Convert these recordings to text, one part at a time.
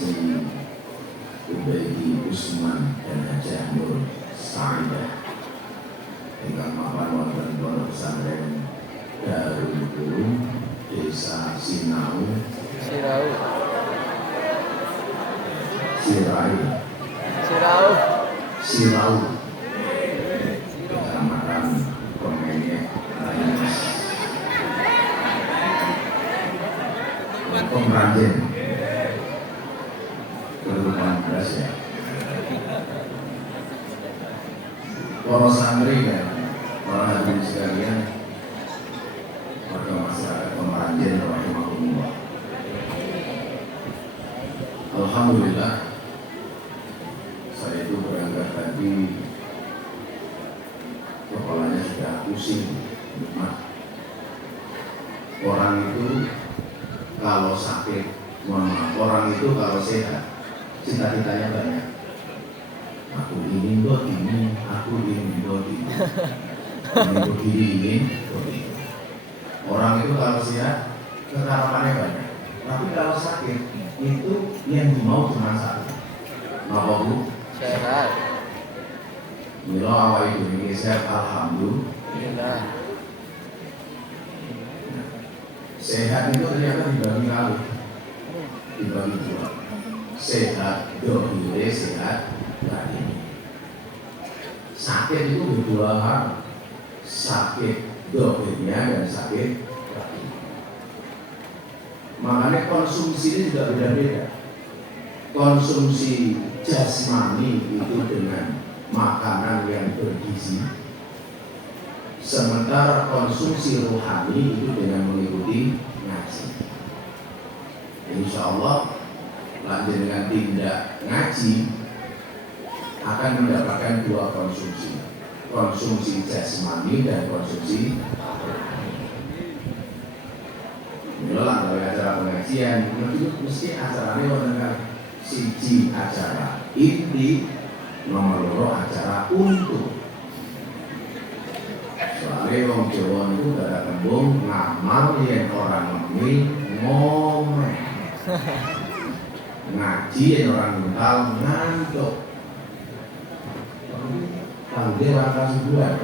Haji Ubaidi Usman dan Hajah Nur Saidah ingkang mapan wonten pondok pesantren Darul Ulum Desa Sinau Sirau Kecamatan Kemenyek Banyumas Pemranjen 2018 ya. Para santri dan para hadirin sekalian, warga masyarakat Pemranjen rahimahumullah. Alhamdulillah, saya itu berangkat tadi kepalanya sudah pusing. Orang itu kalau sakit, orang itu kalau sehat, cita-citanya banyak. Aku ingin buat ini, aku ingin buat ini, ingin buat ini. Orang itu kalau sehat, keharapannya banyak. Tapi kalau sakit, itu yang dimau cuma satu. Apa Bu? Sehat. Mila awal Indonesia, alhamdulillah. Sehat itu ternyata dibagi kali, dibagi dua. Sehat dohire, sehat batin. Sakit itu berdua hal, sakit dohirnya dan sakit batin. Makanya konsumsi ini juga beda-beda. Konsumsi jasmani itu dengan makanan yang bergizi, sementara konsumsi rohani itu dengan mengikuti ngaji. Insya Allah lanjut dengan tindak ngaji akan mendapatkan dua konsumsi, konsumsi jasmani dan konsumsi rohani. Inilah kalau acara pengajian mesti acaranya dengan siji acara inti, nomor loro acara untuk. Soalnya wong Jawa itu gak ada tembung ngamal yang orang ngemil ngomel, ngaji yang orang mental ngantuk. Panggil rangka sebulan.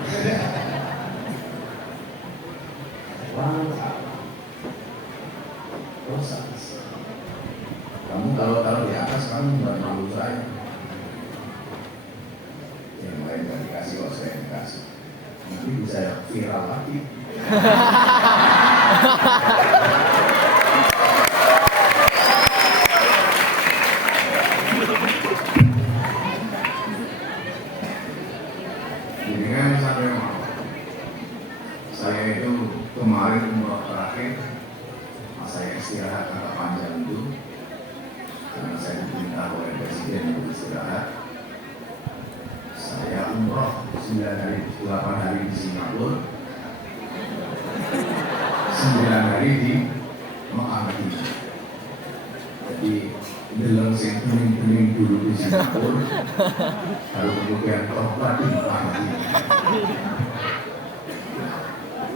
Kamu kalau taruh di atas kamu nggak malu saya. Yang lain nggak dikasih, kalau saya dikasih. Nanti bisa viral lagi. Jadi kan sampai mau. Saya itu kemarin umroh terakhir, saya istirahat agak panjang itu, karena saya diperintah oleh Presiden untuk istirahat. Saya umroh 8 hari di Singapura, 9 hari di Mekah. Jadi dalam yang bening-bening dulu di Singapura, lalu kemudian tobat di Mekah.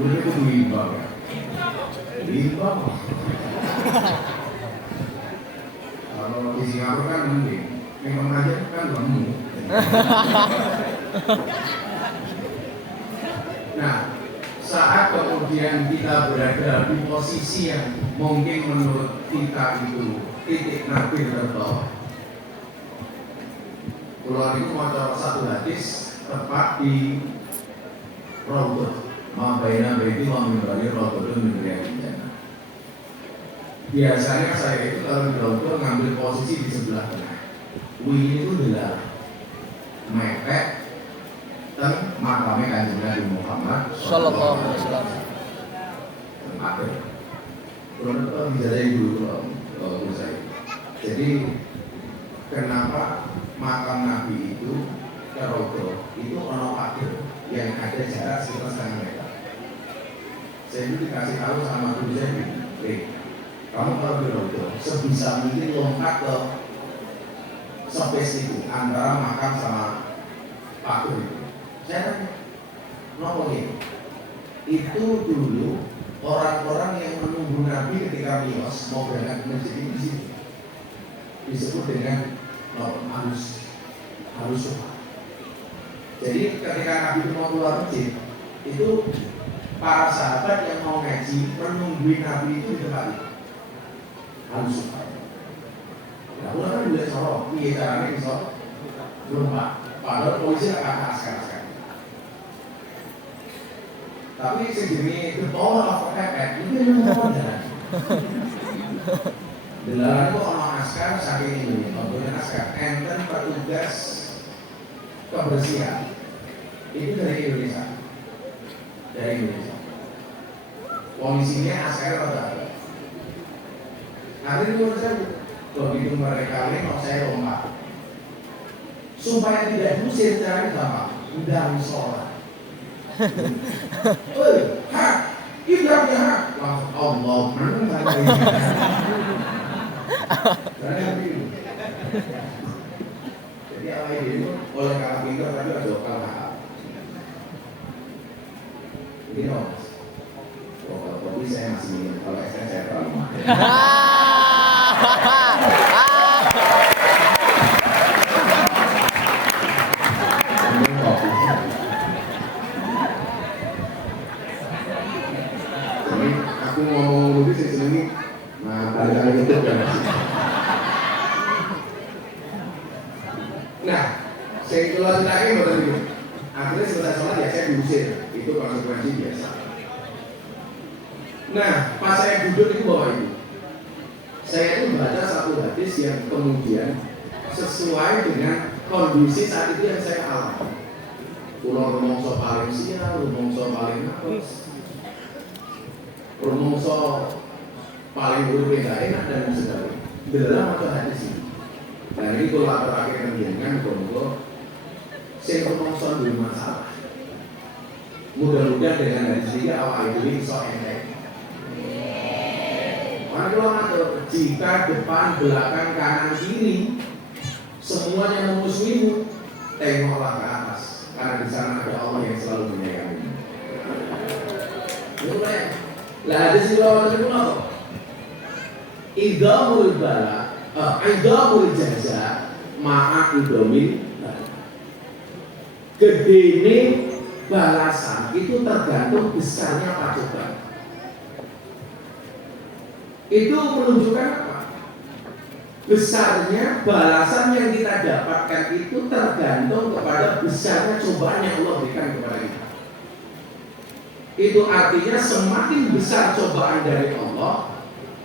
Udah itu limbah ya, limbah. Kalau di Singapura kan mending, memang aja kan lemu. Nah, saat kemudian kita berada di posisi yang mungkin menurut kita itu titik nabi tertentu, pulau itu mau satu hadis tepat di Raudhah, Mabaina Baiti wa Mimbari Raudhah Mimbari Jannah. Biasanya saya itu kalau di Raudhah ngambil posisi di sebelah tengah. Wih itu adalah mepet dan makamnya Kanjeng Nabi Muhammad Sallallahu Alaihi Wasallam. Ada. Kalau dijadiin dulu kalau saya. Jadi kenapa makam Nabi itu Raudhah itu ono pagar yang ada jarak sekitar setengah meter. Saya itu dikasih tahu sama guru saya, kamu kalau di Raudhah sebisa mungkin lompat ke space itu antara makam sama pagar itu. Saya tanya, kenapa gitu? Itu dulu orang-orang yang menunggu Nabi ketika Mi'raj mau berangkat ke masjid di situ. disebut dengan harus sholat. Jadi ketika Nabi itu mau keluar masjid, itu para sahabat yang mau ngaji menungguin Nabi itu di tempat itu harus sholat. Nah, ulah kan boleh sorok, iya caranya bisa lupa. Padahal polisi akan askar-askar. Tapi segini the power of effect itu yang modal. Delaran itu orang askar saking ini, kemudian askar enten petugas kebersihan itu dari Indonesia. Komisinya askar atau ada. Nanti itu saya begitu mereka ini mau saya lompat supaya tidak diusir caranya gampang, undang sholat. Hak, ibrahim hak. Langsung Allah menang Jadi Allah itu oleh kalah pintar tapi ada kalah. Begini mas, kalau kopi saya masih minum, kalau es saya terlalu mahal. Aku ngomong lebih sih seneng, nah kali-kali itu kan. Nah, saya keluar lagi betul itu. Akhirnya selesai sholat ya saya diusir, itu konsekuensi biasa. Nah, pas saya duduk itu bawa itu, saya itu membaca satu hadis yang kemudian sesuai dengan kondisi saat itu yang saya alami. Pulau rumongso paling sial, rumongso paling nafas, rumongso paling berbeda enak dan sebagainya. Dalam atau hadis ini. Nah ini kalau terakhir menjadikan kongo, saya rumongso dulu masalah. Mudah-mudahan dengan hadis ini awal itu bisa enak. Kalau jika depan, belakang, kanan, kiri semuanya memusuhimu, tengoklah ke atas, karena di sana ada Allah yang selalu menyayangi. Mulai, lah hadis itu lawan itu apa? Idamul bala, idamul jaza, ma'a idomil. Gedene balasan itu tergantung besarnya pacobaan. Itu menunjukkan apa? Besarnya balasan yang kita dapatkan itu tergantung kepada besarnya cobaan yang Allah berikan kepada kita. Itu artinya semakin besar cobaan dari Allah,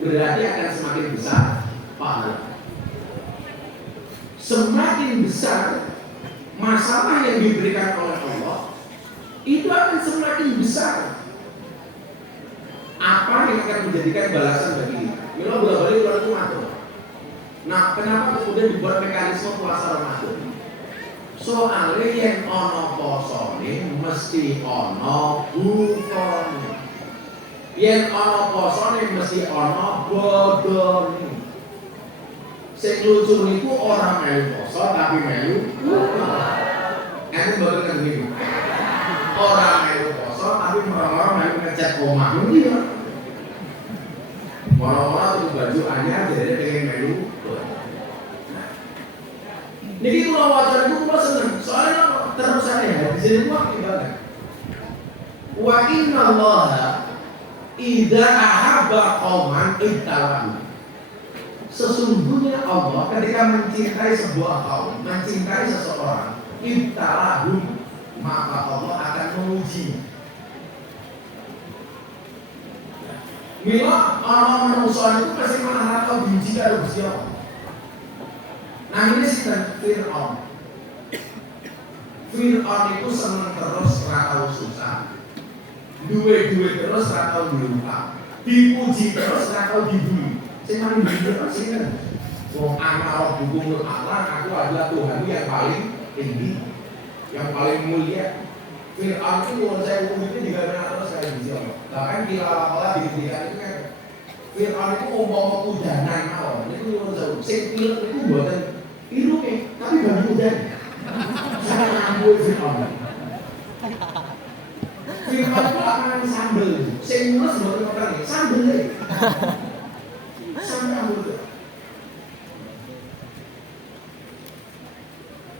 berarti akan semakin besar pahala. Semakin besar masalah yang diberikan oleh Allah, itu akan semakin besar apa yang akan menjadikan balasan bagi kita. Mila bolak-balik bulan Ramadan. Nah, kenapa kemudian dibuat mekanisme puasa Ramadan? Soalnya yang ono posone mesti ono bukone. Yang ono posone mesti ono bodone. Sing lucu niku orang melu poso tapi melu enten boten ngene. Orang melu poso tapi orang melu ngecat omah iki ya. Orang-orang itu baju anyar jadi pengen melu. Niki kula waca niku kula seneng. Soalnya terusane hadis ini kuwi ibadah. Wa inna Allaha idza ahabba qauman ibtalahu. Sesungguhnya Allah ketika mencintai sebuah kaum, mencintai seseorang, ibtalahu, maka Allah akan menguji. Mila orang manusia itu pasti marah atau diuji karo Gusti Allah. Nah ini sinten Fir'aun. Fir'aun itu seneng terus ora tau susah. Duwe-duwe terus ora tau dilupa. Dipuji terus ora tau dibuli. Sing paling bener sinten? Wong ana hukum Allah, aku adalah Tuhan yang paling tinggi, yang paling mulia. Fir'aun itu menurut saya hukum itu juga benar terus kayak Gusti Allah. Bahkan kira-kira diberikan itu kan Fir'aun itu umpama kudanan mawon. Itu menurut saya sing pilek itu mboten iruke, tapi bagi kudan. Saya ngambul Fir'aun. Fir'aun itu akan sambel. Sing mulus mboten orang sambel. Sampai ngambul.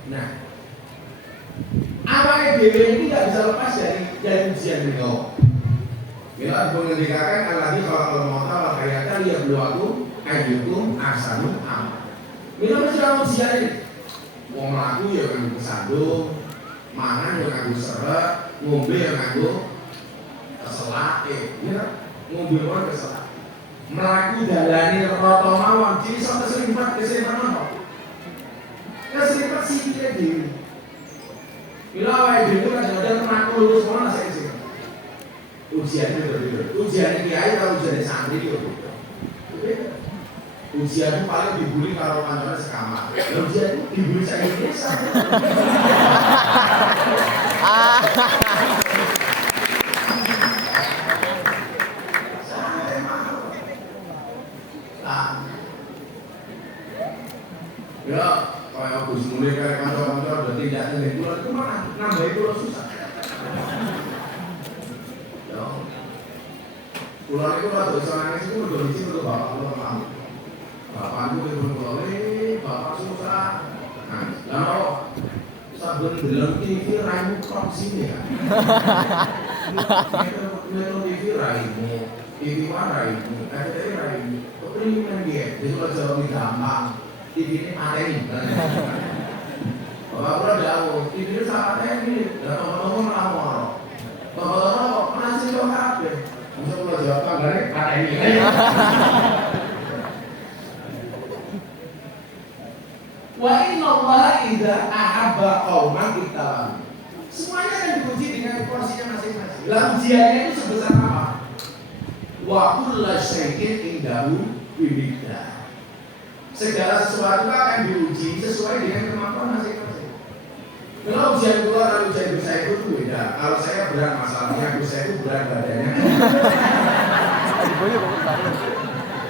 Nah, awalnya dewe ini nggak bisa lepas dari ujian beliau. Bila mengendikakan alladzi khalaqal mauta wal hayata liyabluwakum ayyukum ahsanu amala. Bila mesti ujian ini, wong mlaku ya nganggo kesandung, mangan ya nganggo seret, ngombe ya nganggo keselak, ngombe ora keselak. Mlaku dalane rata mawon, jadi sok keserimpet apa? Keserimpet sikile dhewe. Bila wae dhewe kadang-kadang mlaku lulus mana sik. Ujiannya berbeda. Ujian kiai kalau ujian santri itu berbeda. Ujian itu paling dibully kalau kantornya sekamar. Ujian itu dibully saya Indonesia. Santai mahal. Ya, kalau Gus Munir kayak kantor-kantor udah tidak ada bulan itu mana nambah itu susah. Pulau itu kalau bisa nangis itu udah licin untuk bapak pulau kamu. Bapak itu pulau bapak susah. Nangis. Lalu sabun dalam TV raimu kok sini ya? Nonton TV raimu, TV raimu, RCTI raimu. Kepingin dia, jadi kalau jauh gampang. TV ini materi. Bapak pulau jauh, TV ini sama materi. Dan ngomong-ngomong ngelawar. Bapak masih jauh apa? Bisa pulau Jawa Tengah kata ini. Wa inna Allah idza ahabba qauman ittaba'u. Semuanya kan diuji dengan porsinya masing-masing. Lah ujiannya itu sebesar apa? Wa kullu syai'in indahu bimiqdar. Segala sesuatu akan diuji sesuai dengan kemampuan masing-masing. Kalau ujian keluar dan ujian saya itu beda. Kalau saya berat masalahnya, saya itu berat badannya.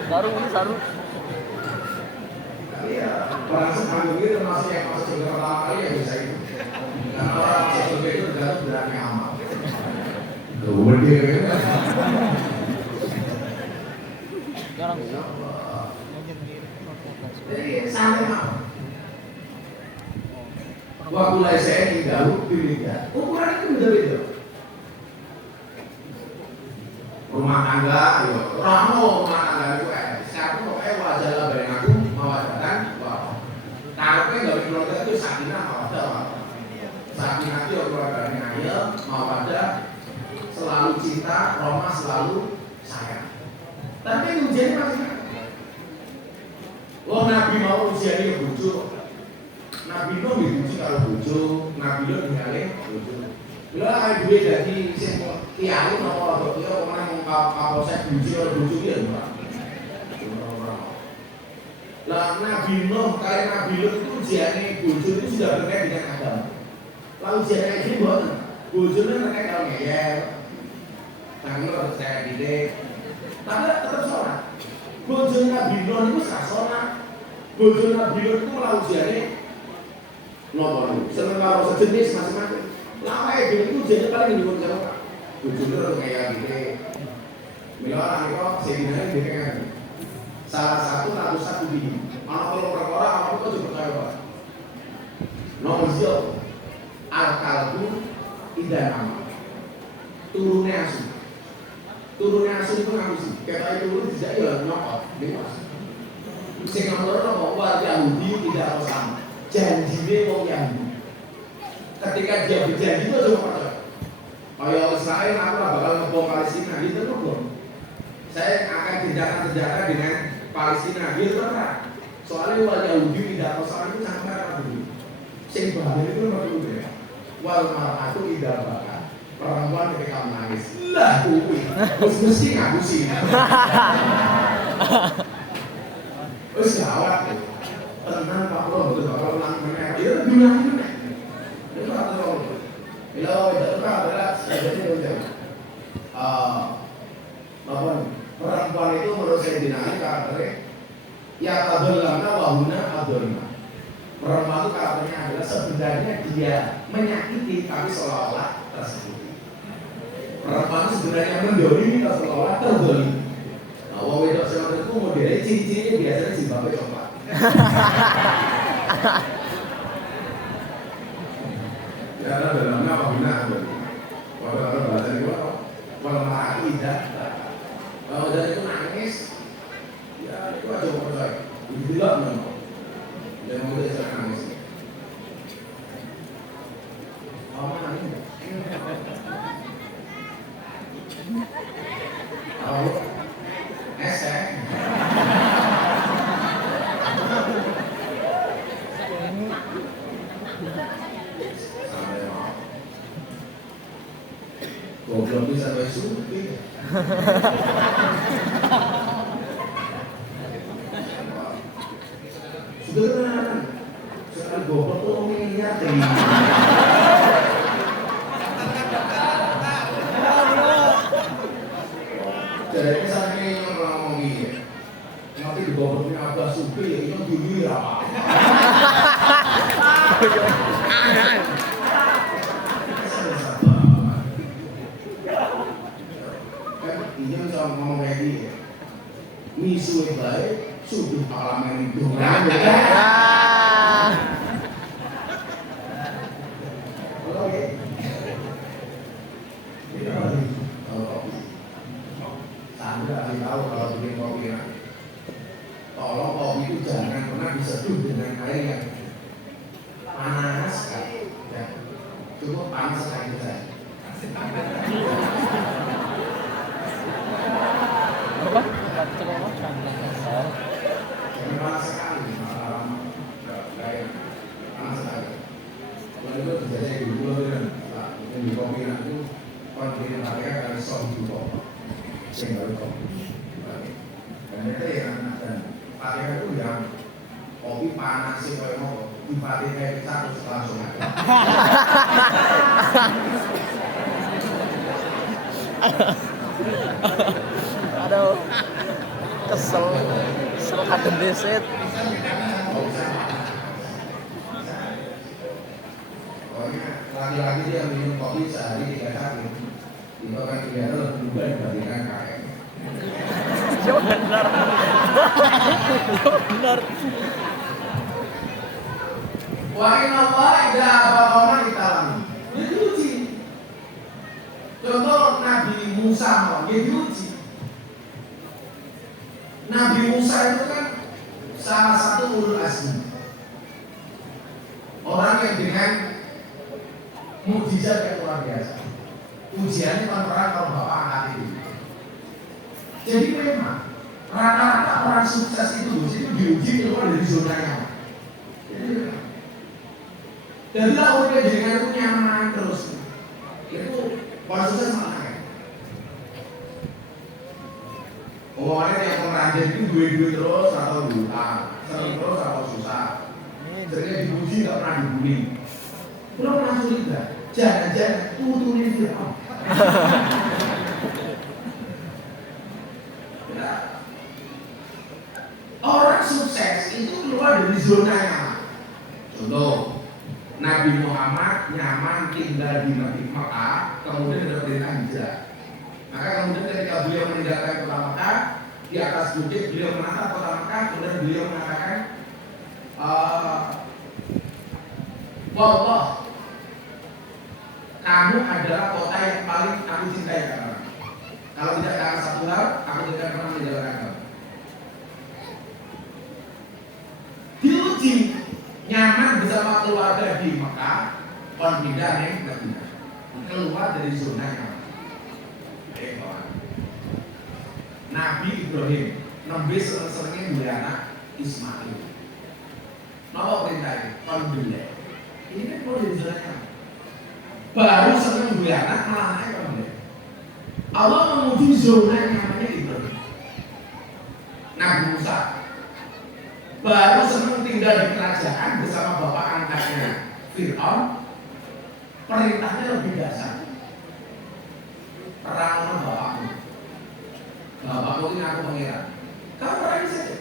Sarung ini sarung. Iya, orang semanggung itu termasuk yang masuk surga pertama kali yang bisa itu. Karena orang masuk surga itu tergantung beratnya amal. Kemudian. Jadi santai mau. Waktu mulai saya tinggal pilihnya, ukuran itu beda-beda. Rumah tangga, rumah tangga itu sekarang pokoknya wajah lah bareng aku mewajahkan bahwa karena nggak keluarga itu sakinah mawadah. Sakinah itu keluarganya ayah mawadah, selalu cinta, Roma selalu sayang. Tapi ujiannya masih. Nabi mau ujiannya bujuk. Nabi Nuh diuji kalau bojo, Nabi Nuh dialih bojo. Bila ada duwe dadi sing kiai napa ora kira kemana mung kapolsek diuji karo bojo ki ya ora. Lah Nabi Nuh kali Nabi Nuh itu ujiane bojo itu sudah berkait dengan agama. Lalu ujiane iki mboten. Bojone terkait karo ngeyel. Tangi ora saya didik. Tapi tetap sholat. Bojo Nabi Nuh itu sak sholat. Bojo Nabi Nuh itu malah ujiane nomor seneng karo sejenis macam-macam. Lama itu jadi paling dibuat siapa? Bujur kayak gini. Mila orang itu sebenarnya dia kan salah satu bini. Anak orang itu juga percaya. Nomor satu al-kalbu tidak nama. Turunnya asu itu ngaku sih. Kata itu tidak ya nyokot, dewas. Sing nomor nomor warga Yahudi tidak harus sama. Janjinya wong Yahudi. Ketika dia berjanji itu cuma percaya. Kayak Israel aku bakal ngebom Palestina, gitu ngebom. Saya akan tindakan dengan Palestina, gitu kan? Soalnya wal Yahudi tidak masalah itu sangat merah dulu. Sing bahaya itu nomor dulu ya. Wal mar'atu tidak bakal perempuan ketika menangis. Lah kuwi, mesti ngapusi. Wes gawat. Tenang Pak Bro, betul Pak Bro nang meneh. Ya bilang itu. Itu atau kalau itu adalah jadi itu. Perempuan itu menurut saya dinamika karakternya ya adolana wahuna adolna. Perempuan itu karakternya adalah sebenarnya dia menyakiti tapi seolah-olah tersakiti. Perempuan itu sebenarnya mendolimi tapi seolah-olah terdolimi. Nah, wong wedok seperti itu modelnya ciri-cirinya biasanya jilbabnya coklat. Karena dalamnya apa benar? Kalau bahasa itu kalau marah tidak. Kalau dari itu nangis, ya itu aja percaya. Begitu juga memang. Dia mau dia sering nangis. Apa nangis? Oh, esek. Goblok bisa sampai supi. Sudah sekali goblok tuh miliar deh. Jadi misalnya orang ngomong gini, nanti di gobloknya Abah Supi ya itu dulu ya Pak. Iya bisa ngomong kayak gini, misuh baik, sudah pengalaman itu. Oke. Anda harus tahu kalau bikin kopi, tolong kopi itu jangan pernah diseduh dengan air yang panas sekali. Cukup panas sekali saja. Panas sekali, panas sekali. Kalau itu terjadi dulu kan, di kopi itu konflik mereka akan solve dulu. Sehingga kopi. Dan itu yang dan pakai itu yang kopi panas sih kalau mau dipakai kayak satu langsung aja. Aduh, kesel kadang deset. Pokoknya laki-laki dia minum kopi sehari 3 kali, itu akan kelihatan lebih mudah dibandingkan kakek. Ya benar. Benar. Wa inna Allah idza abaqama ditalami. Dia diuji. Contoh Nabi Musa, dia diuji. Nabi Musa itu kan salah satu ulul azmi. Orang yang dengan mukjizat yang luar biasa. Ujiannya kan orang kalau bapak angkat itu. Jadi memang rata-rata orang sukses itu diuji keluar dari zona nyaman. Jadi lah orang dengan itu nyaman terus. Itu orang sukses malah kan. Orang yang merajin itu duit terus atau utang, sering terus atau susah. Seringnya dipuji nggak pernah dibully. Belum pernah curiga. Jangan-jangan tuturin Fir'aun. Orang sukses itu keluar dari zona nyaman. Contoh, Nabi Muhammad nyaman tinggal di Mekah, kemudian ada perintah hijrah. Maka kemudian ketika beliau meninggalkan kota Mekah, di atas bukit beliau menatap kota Mekah, kemudian beliau mengatakan, Wallah, kamu adalah kota yang paling aku cintai karena kalau tidak karena satu hal, aku tidak pernah meninggalkan kamu. Diuji nyaman bersama keluarga di Mekah, pindah nih, keluar dari zona nyaman. Nabi Ibrahim nembe seneng-senengnya dua anak Ismail. Napa perintahnya? Alhamdulillah. Ini kan keluar dari zona nyaman. Baru seneng dua anak malah naik alhamdulillah. Allah memuji zona nyamannya Ibrahim. Nabi Musa baru senang tinggal di kerajaan bersama bapak angkatnya Fir'aun, perintahnya lebih dasar. Perang sama bapakmu. Bapakmu ini aku pangeran. Kamu perangi saja.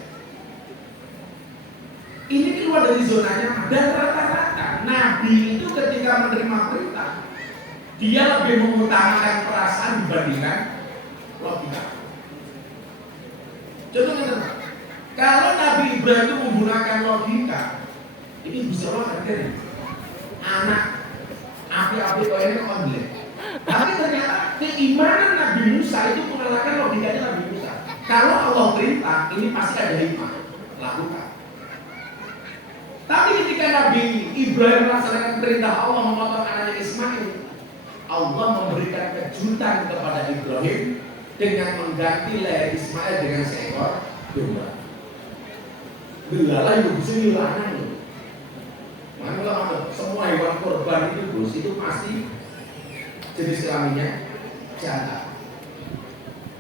Ini keluar dari zona nyaman. Dan rata-rata Nabi itu ketika menerima perintah, dia lebih mengutamakan perasaan dibandingkan logika. Contohnya, kalau Nabi Ibrahim itu menggunakan logika, ini bisa Allah hargai. Anak api-api kok ini online. Tapi ternyata keimanan Nabi Musa itu mengalahkan logikanya Nabi Musa. Kalau Allah perintah, ini pasti ada hikmah, lakukan. Tapi ketika Nabi Ibrahim melaksanakan perintah Allah memotong anaknya Ismail, Allah memberikan kejutan kepada Ibrahim dengan mengganti leher Ismail dengan seekor domba. Delala itu bisa hilangan loh. Makanya semua hewan korban itu bos itu pasti jenis kelaminnya jantan.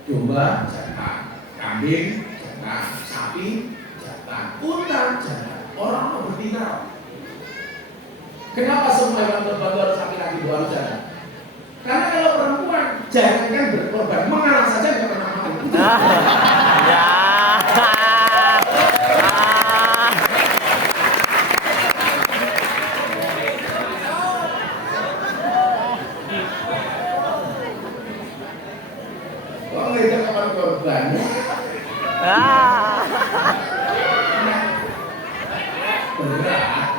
Domba jantan, kambing jantan, sapi jantan, unta jantan. Orang mau betina. Kenapa semua hewan korban itu harus laki-laki harus jantan? Karena kalau perempuan jangan berkorban, mengalah saja nggak pernah mau. Ya. Wah, itu kapan korban? Berat.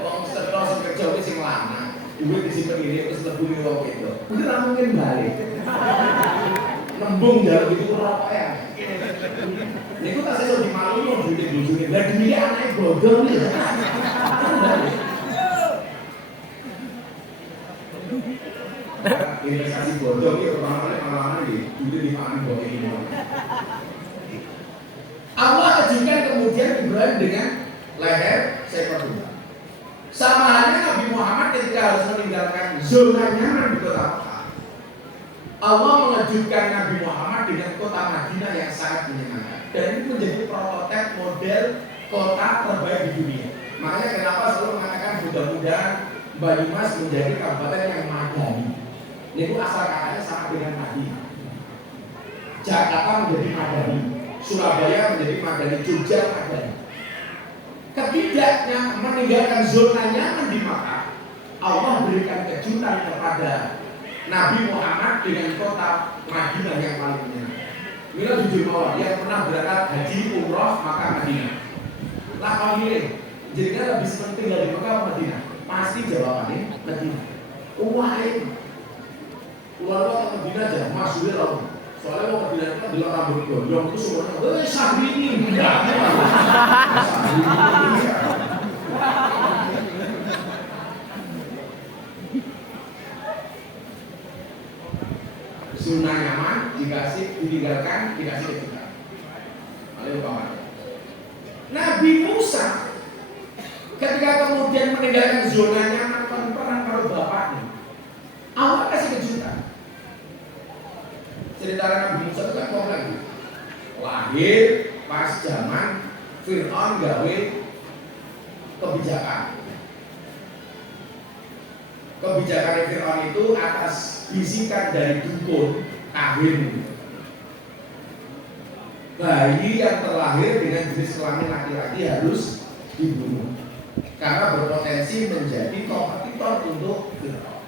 Wong setelah sing kerja wis sing lanang, duit disimpen ini terus lebuni wong itu. Udah ra mungkin balik. Nembung jaluk itu ora ya. Niku tak sesuk dimalu mau duit bojone. Lah duit anake bodong iki. Investasi bodong itu pengalaman di duit dimakan bodong ini. Allah kejutkan kemudian Ibrahim dengan leher seekor domba. Sama halnya Nabi Muhammad ketika harus meninggalkan zona nyaman di kota Mekah. Allah mengejutkan Nabi Muhammad dengan kota Madinah yang sangat menyenangkan. Dan itu menjadi prototipe model kota terbaik di dunia. Makanya kenapa selalu mengatakan mudah-mudahan Banyumas menjadi kabupaten yang madani. Itu asal katanya sama dengan Madinah. Jakarta menjadi madani, Surabaya menjadi madani, Jogja madani. Ketidaknya meninggalkan zona nyaman di Makkah, Allah berikan kejutan kepada Nabi Muhammad dengan kota Madinah yang paling menyenangkan. Mila jujur bahwa yang pernah berangkat haji umroh Makkah Madinah. Lah kalau milih, jadinya lebih senang tinggal di Makkah atau Madinah? Pasti jawabannya Madinah. Wahai, keluar Madinah aja, masuk ya. Soalnya mau Madinah itu adalah rambut gondong itu semuanya, Syahrini, enggak. Sunnah nyaman dikasih ditinggalkan dikasih kejutan. Ayo Pak. Nabi Musa ketika kemudian meninggalkan zona nyaman perang kalau bapaknya, Allah kasih kejutan. Cerita Nabi Musa itu kan mau lagi lahir pas zaman Fir'aun gawe kebijakan Fir'aun itu atas bisikan dari dukun kahin bayi yang terlahir dengan jenis kelamin laki-laki harus dibunuh karena berpotensi menjadi kompetitor untuk Fir'aun.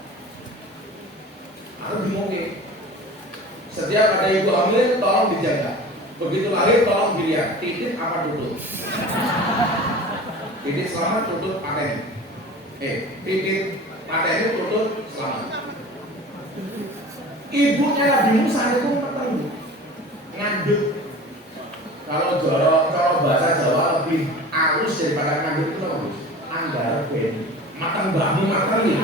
Lalu dimungkin setiap ada ibu hamil tolong dijaga. Begitu lahir tolong dilihat titik apa tutup. Titik selamat tutup paten. Titik paten tutup selamat. Ibunya Nabi Musa itu ketemu ngandut. Kalau bahasa Jawa lebih halus daripada ngandut itu apa? Anggar ben. Matang bangun matang ya.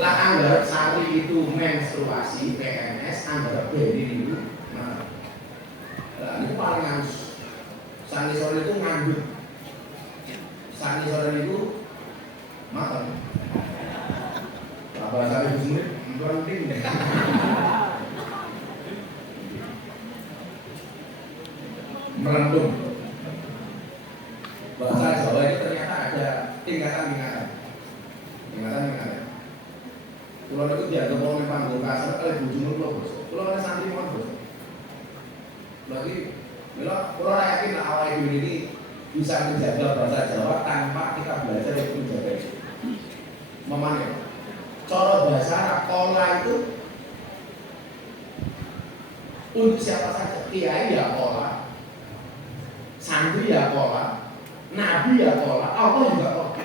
Lah anggap sari itu menstruasi PMS, anggap beri itu nah itu paling halus. Sani sore itu ngandut, sani sore itu makan bahasa sari itu penting deh. Merendung bahasa Jawa itu ternyata ada tingkatan. Kalau itu dia mau panggung kasar kali bujung lo bos. Kalau ada santri mau bos. Berarti, kalau yakin awal ini bisa menjaga bahasa Jawa tanpa kita belajar itu menjaga itu. Memangnya, cara bahasa Arab pola itu untuk siapa saja. Kiai ya pola, santri ya pola, Nabi ya kolak, Allah juga kolak.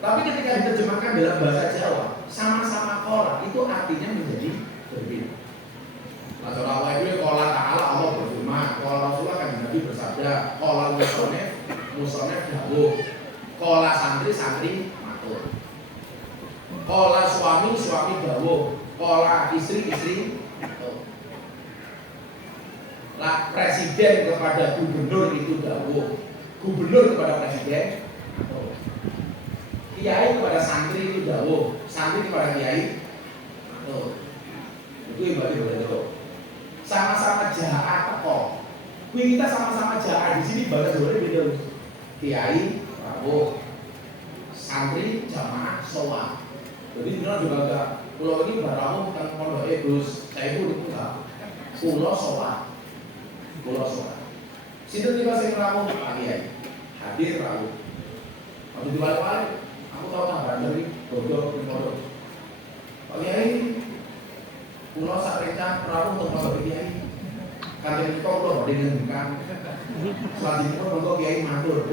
Tapi ketika diterjemahkan dalam bahasa Jawa, sama-sama kolak itu artinya menjadi berbeda. Nah, cara Allah itu kolak ta'ala Allah berfirman, kolak Rasulullah kan Nabi bersabda, kolak musonef dawuh, kolak santri matur, kolak suami dawuh, kolak istri matur. Lah presiden kepada gubernur itu dawuh, gubernur kepada presiden matur. Kiai kepada santri itu dawuh, santri kepada kiai matur. Itu ibadah betul. Sama-sama jahat teko. Kuwi kita sama-sama jahat di sini bahasa Jawa beda. Kiai rawuh, santri jamaah sholat. Jadi benar juga enggak. Pulau ini barawuh kan pondok Gus, saya itu enggak. Pulau sholat. Sinten tiba sing rawuh Pak Kiai. Hadir rawuh. Waktu diwali-wali, aku tahu tambahan dari bodoh di pondok. Pak Kiai pulau sakrecan rawuh untuk pondok Kiai. Kalian kok lo dengenkan. Selanjutnya pondok Kiai matur.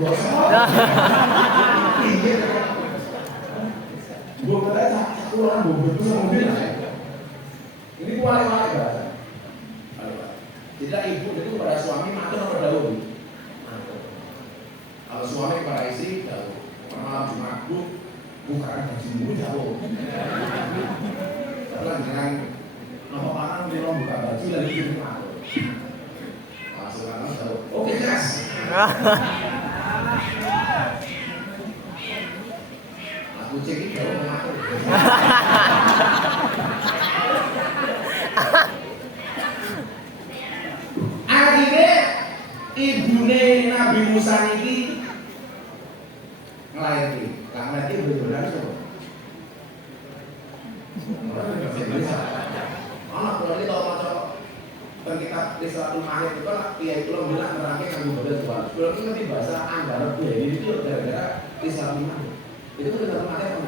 Iya. Gua kata satu orang bodoh itu sama mobil. Ini wali-wali bahasa. Tidak ibu itu pada suami matur apa dawuh? Kalau suami kepada istri dawuh. Malam Jumat bukan gajimu dawuh. Setelah dengan nama panang dia buka baju dan itu matur. Langsung dawuh. Oke jelas. Aku cek ini dawuh matur. Akhirnya ibune Nabi Musa ini ngelahirkan, ngelahirkan benar-benar semua. Anak kalau ini tahu macam penkitab Israel Mahir itu lah, dia itu lo bilang merangkai yang berbeda Tuhan. Sebelum itu nanti bahasa Anggara Budi itu gara-gara Israel Mahir. Itu Israel Mahir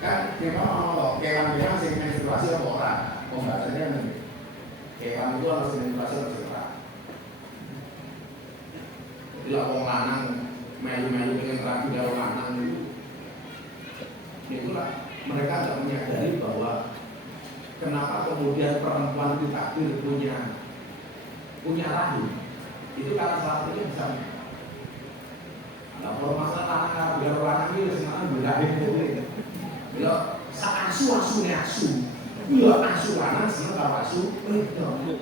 kan memang kalau kewan-kewan sing menstruasi apa orang, pembahasannya nih. Kewan itu harus menstruasi atau orang. Bila orang lanang melu-melu dengan ragu dari lanang itulah mereka tidak menyadari bahwa kenapa kemudian perempuan itu takdir punya rahim itu karena salah satunya bisa. Nah kalau masalah lanang biar lanang itu sekarang berlahir itu bila asu iya asu lanang seneng kalau asu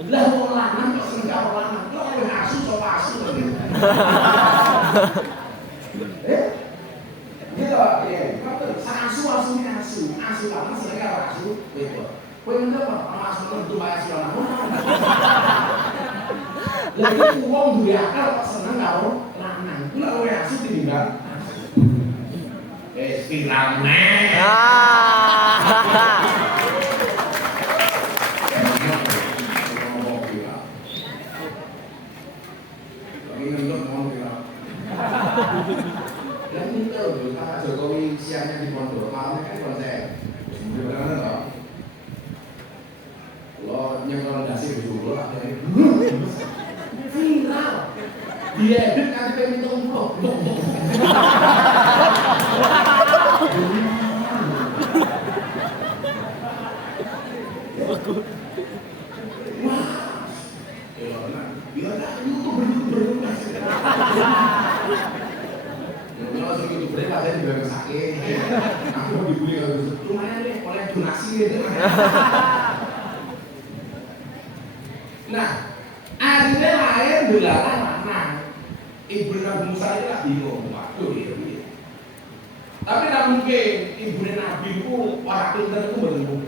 lah orang lanang kok seneng kalau lanang kok orang asu so asu gitu ya asu lanang seneng kalau asu gitu kowe ngerti apa asu lanang tuh asu lanang lagi uang duwe akal kok seneng kalau lanang ku lek kowe asu ditinggal viral men dan itu loh, Pak Jokowi siangnya di pondok, malamnya kan konser. Gimana toh? Lo nyekolondasi dulu lah dari viral. Dia edit kan minta umroh. Saya juga sakit, aku mau dibeli kalau gitu. Lumayan deh, oleh donasi gitu. Nah, akhirnya lahir belalang lanang. Ibu Nabi Musa itu lah bingung, waduh ya. Tapi tidak mungkin ibu Nabi itu orang pintar itu belum.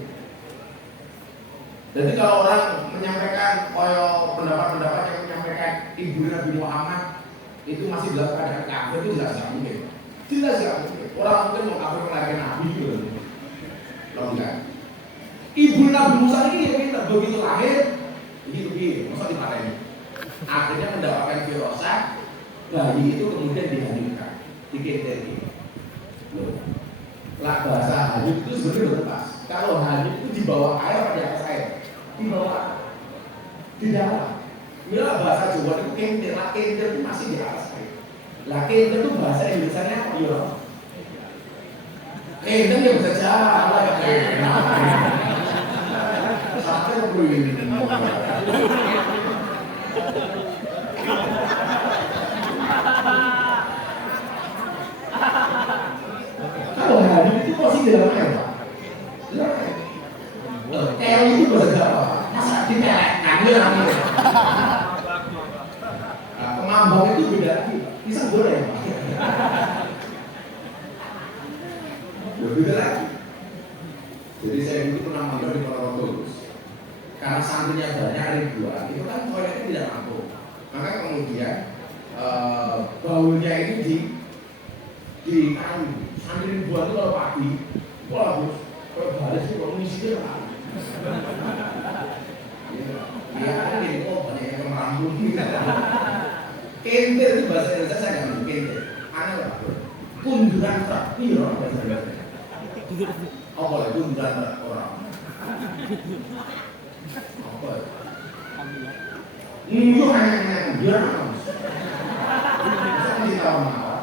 Jadi kalau orang menyampaikan pendapat-pendapat yang menyampaikan ibu Nabi Muhammad itu masih dalam keadaan kafir itu jelas tidak mungkin. Jelas ya, orang mungkin mau kafir melahirkan Nabi gitu. Logika. Ibu Nabi Musa ini ya kita begitu lahir, begitu, masa dimarahin. Akhirnya mendapatkan firasat, bayi itu kemudian dihadirkan, dikendali. Lah bahasa hanyut itu sebenarnya lepas. Kalau hanyut itu di bawah air atau di atas air? Di bawah, di dalam. Bila bahasa Jawa itu kender, itu masih di atas air. Lah kente itu bahasa Indonesianya apa ya? Kente ya bisa jalan ya kente. Sampai aku ini. Kalau hari itu pasti dilakukan Pak. Dilakukan. Tel itu bahasa Jawa. Masa ditelekkan ya namanya. Kemambang itu beda lagi. Pisang goreng Pak. Beda lagi. Jadi saya dulu pernah magang di Ponorogo. Karena santrinya banyak ribuan, itu kan toiletnya tidak mampu. Maka kemudian baulnya ini di kayu. Santri ribuan itu kalau pagi, wah bos, kalau balas itu kalau ngisinya lah. Ya kan ini kok banyak yang merambung. Kente itu bahasa Indonesia saya nggak ngerti kente. Aneh lah. Kunduran truk, iya bahasa Indonesia. Apa lah kunduran truk orang? Apa? Itu hanya dia mas. Saya masih tahu apa.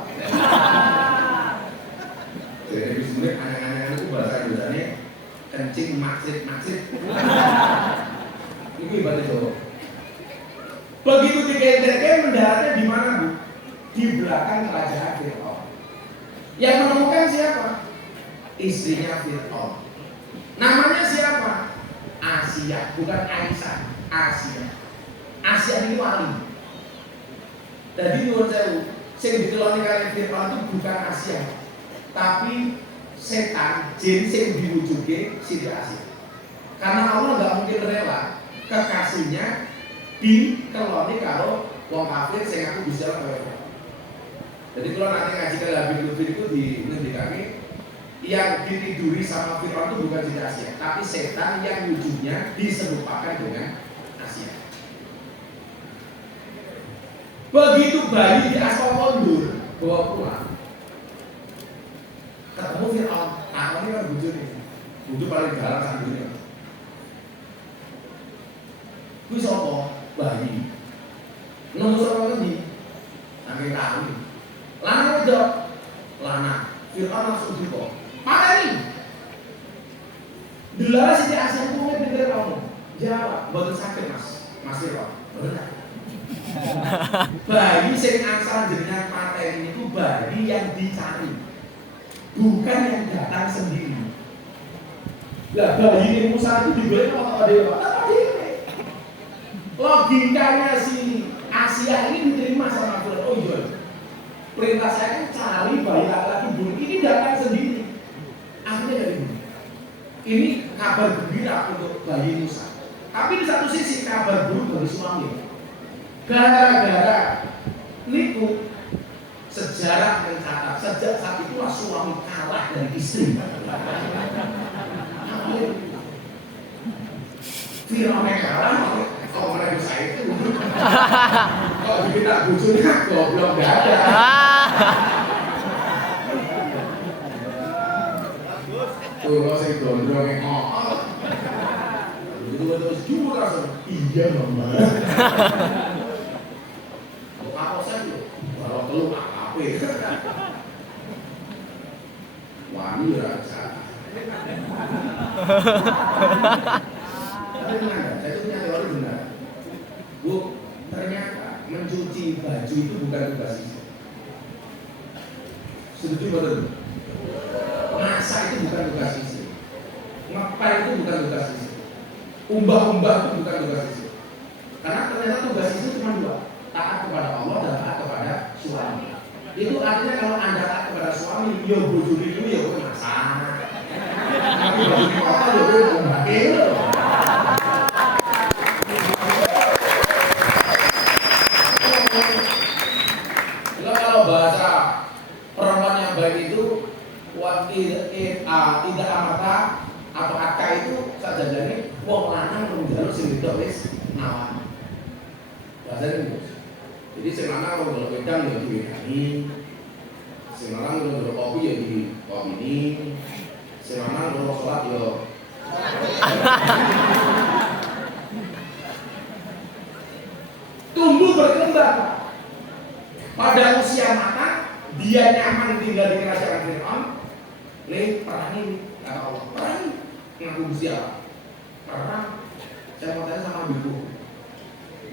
Jadi sebenarnya aneh-aneh itu bahasa Indonesia kencing maksud. Ini bahasa Jawa. Begitu dikendeknya mendaratnya di mana Bu? Di belakang kerajaan Fir'aun. Yang menemukan siapa? Istrinya Fir'aun. Namanya siapa? Asia, bukan Aisyah. Asia. Asia itu wali. Jadi menurut saya, yang dikeloni kalian Fir'aun itu bukan Asia, tapi setan, jin yang diwujudkan Siti Asia. Karena Allah nggak mungkin rela kekasihnya dikeloni kalau wong kafir sing aku bisa kaya. Jadi kalau nanti ngaji ke Habib Lutfi itu di kami yang ditiduri sama Fir'aun itu bukan Siti Asia, tapi setan yang wujudnya diserupakan dengan Asia. Begitu bayi di aspal kondur bawa pulang, ketemu Fir'aun, ini kan wujud paling galak sak dunia. Kuwi sapa? Bayi. Nemu sapa ngendi? Saking kawin. Lanang wedok. Lanang. Fir'aun langsung dipo. Mateni. Delara Siti Asia ku ngene kamu. Jawab, mboten sakit Mas. Mas Fir'aun. Mboten. Bayi sing asal jenengan pateni itu bayi yang dicari. Bukan yang datang sendiri. Lah bayi Musa itu digolek apa dewa? Logikanya si Asia ini diterima sama Fir'aun. Oh iya, perintah saya kan cari bayi laki-laki dulu. Ini datang sendiri. Akhirnya dari mana? Ini kabar gembira untuk bayi Musa. Tapi di satu sisi kabar buruk bagi suami. Gara-gara niku sejarah mencatat sejak saat itulah suami kalah dari istri. Fir'aun kalah. Oh mereka saya itu kalau bikin tak bujurnya goblok gak ada. Tuh kalau saya gondrongnya itu terus jujur langsung iya mama. Apa saja kalau keluh apa wani rasa. Tapi benar, saya itu punya teori benar. Bu, ternyata mencuci baju itu bukan tugas istri. Setuju betul? Masak itu bukan tugas istri. Ngepel itu bukan tugas istri. Umbah-umbah itu bukan tugas istri. Karena ternyata tugas istri cuma dua, taat kepada Allah dan taat kepada suami. Itu artinya kalau Anda taat kepada suami, yo bojone dulu ya kowe masak. Tapi bojone kok yo kowe ngombake lho. Kalau bahasa perempuan yang baik itu tidak amata atau akal itu saja jadi wong lanang menjaluk sing wedok wis nawan. Bahasa ini. Jadi sing lanang kalau ndelok wedang ya diwedani. Sing lanang kalau ndelok kopi ya di kopi ini. Sing lanang kalau salat ya tumbuh berkembang. Pada usia matang, dia nyaman tinggal di kerajaan Fir'aun. Perangi, kata Allah, perangi. Ngaku usia perang. Saya mau tanya sama ibu,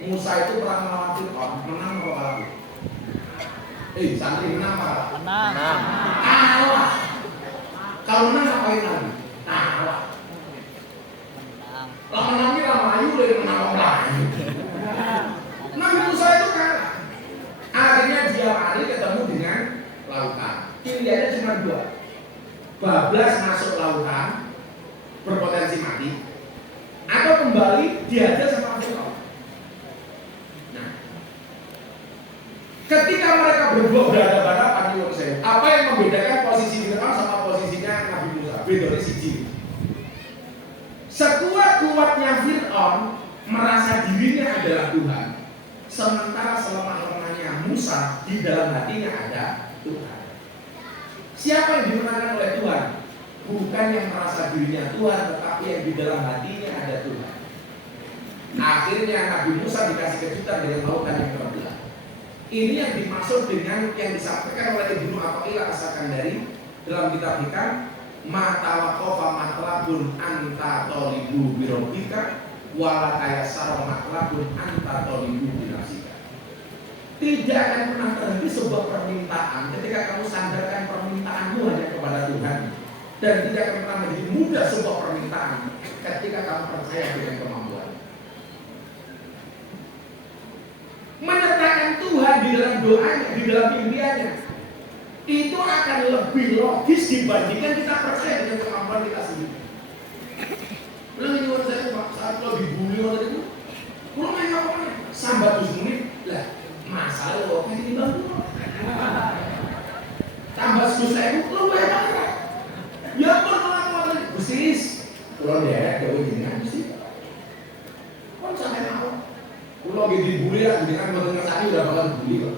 Musa itu perang melawan Fir'aun, menang atau kalah? Santri menang apa kalah? Menang. Kalah. Kalau menang ngapain lagi? Kalah. Lama-lama lama-layu dari menang orang lain. Nabi Musa itu kalah. Akhirnya dia lari ketemu dengan lautan. Pilihannya cuma dua. Bablas masuk lautan, berpotensi mati, atau kembali dihajar sama Fir'aun. Nah, ketika mereka berdua berhadapan-hadapan di Yosef, apa yang membedakan posisi Fir'aun sama posisinya Nabi Musa? Bedanya siji. Sekuat-kuatnya Fir'aun merasa dirinya adalah Tuhan, sementara selemah-lemahnya Musa di dalam hatinya ada Tuhan. Siapa yang dimenangkan oleh Tuhan? Bukan yang merasa dirinya Tuhan, tetapi yang di dalam hatinya ada Tuhan. Akhirnya Nabi Musa dikasih kejutan dengan lautan yang terbelah. Ini yang dimaksud dengan yang disampaikan oleh Ibnu Athaillah As-Sakandari dalam kitab Hikam, mata waqafa matlabun anta tolibu birobika wala kayasara matlabun anta tolibu binafsika. Tidak akan pernah terhenti sebuah permintaan ketika kamu sandarkan permintaanmu hanya kepada Tuhan, dan tidak akan pernah menjadi mudah sebuah permintaan ketika kamu percaya dengan kemampuan. Menyertakan Tuhan di dalam doanya, di dalam impiannya, itu akan lebih logis dibandingkan kita percaya dengan kemampuan kita sendiri. Belum ini saya saat lo dibully waktu itu, lo main apa? Sambat 2 menit lah. Masalah lo kan dibantu. Tambah 10.000 lo bayar apa? Ya pun lakukan bisnis. Kalau dia jauh dengan bisnis. Kok sampai mau? Kalau lagi dibully lah, dengan mendengar tadi udah bakal dibully kok.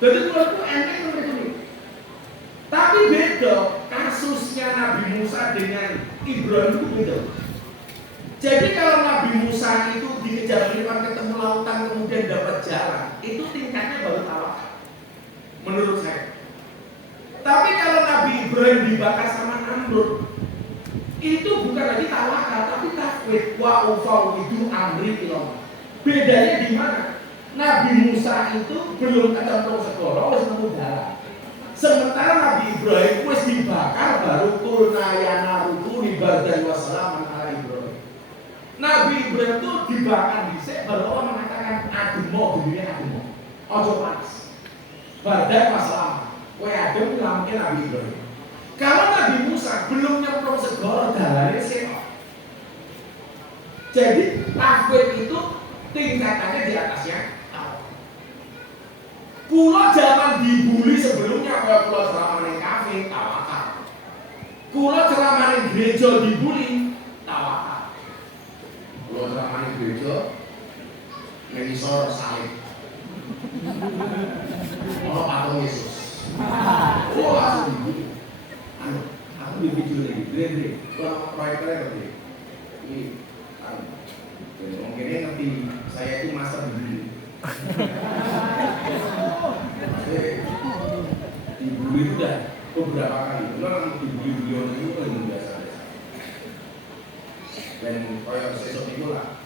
Jadi kalau itu enteng mereka ini. Tapi beda kasusnya Nabi Musa dengan Ibrahim itu beda. Jadi kalau Nabi Musa itu dikejar Fir'aun ketemu lautan kemudian dapat jalan, itu tingkatnya baru tawakal. Menurut saya. Tapi kalau Nabi Ibrahim dibakar sama Namrud, itu bukan lagi tawakal tapi tafwid wa ufawwidu amri ilallah. Bedanya di mana? Nabi Musa itu belum kecemplung segoro wis nemu dalan. Sementara Nabi Ibrahim wis dibakar baru qulna ya naru bardan wa salaman ala Ibrahim. Nabi Ibrahim itu dibakar dhisik baru Allah mengatakan ademo dunia ademo. Ojo panas. Bardan wa salaman. Kowe adem lamke Nabi Ibrahim. Kalau Nabi Musa belum nyemplung segoro dalane sik. Jadi tafwid itu tingkatannya di atasnya. Kulo zaman dibully sebelumnya kalau kulo ceramah ning kafe tawakal. Kulo ceramah ning gereja dibully tawakal. Kulo ceramah ning gereja ngisor salib. Ono patung Yesus. Oh langsung dibully. Aku di video ini, gede-gede. Kulo proyeknya ngerti. Ini mungkin ngerti saya itu master dibully. Dibully itu udah beberapa kali. Memang dibully beliau itu paling biasa. Dan koyok sesok itu lah.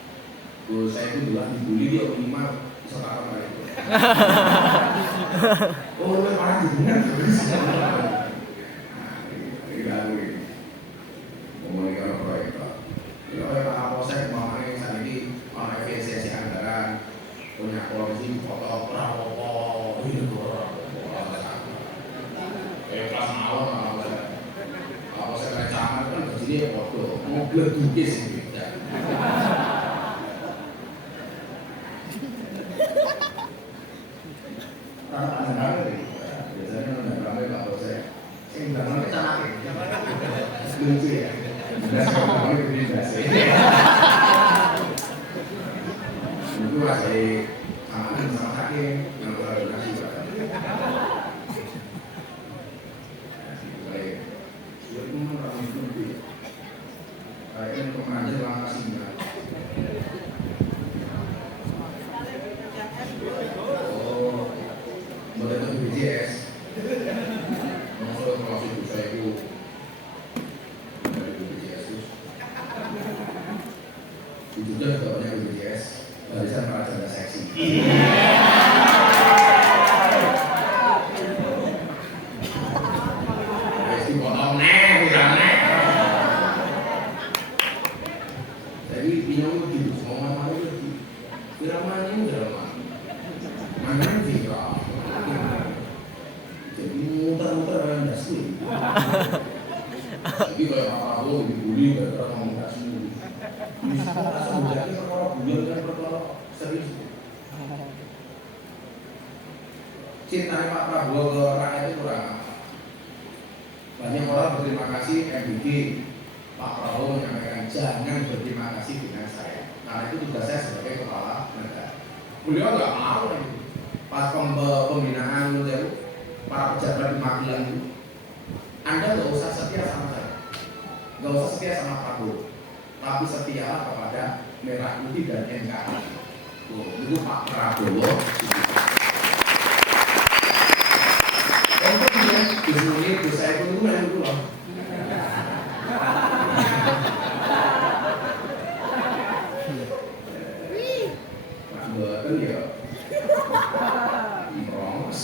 Saya itu dulu dibully dia minimal setahun kali itu. Oh, lu parah juga. Tidak lagi. Ngomongin kalau proyek. Ini oleh Pak Kapolsek kemarin saat ini orang efisiensi anggaran punya polisi foto prawowo itu kelas malam kalau saya camat kan begini foto mobil dukis ini biasanya ada kalau saya bilang camat lucu ya itu masih amanan sama sakit yang klarifikasi baik ya memang ramai seperti kayaknya untuk mengajar langkah singgah oh cintanya Pak Prabowo ke rakyat itu kurang apa. Banyak orang berterima kasih MBG, Pak Prabowo menyampaikan jangan berterima kasih dengan saya, karena itu tugas saya sebagai kepala negara. Beliau nggak mau itu. Pas pembinaan itu, para pejabat di Magelang itu, Anda nggak usah setia sama saya, nggak usah setia sama Prabowo, tapi setialah kepada Merah Putih dan NKRI. Itu Pak Prabowo. Untuk dia disini bisa ikut itu main dulu loh. Betul ya. Bronx.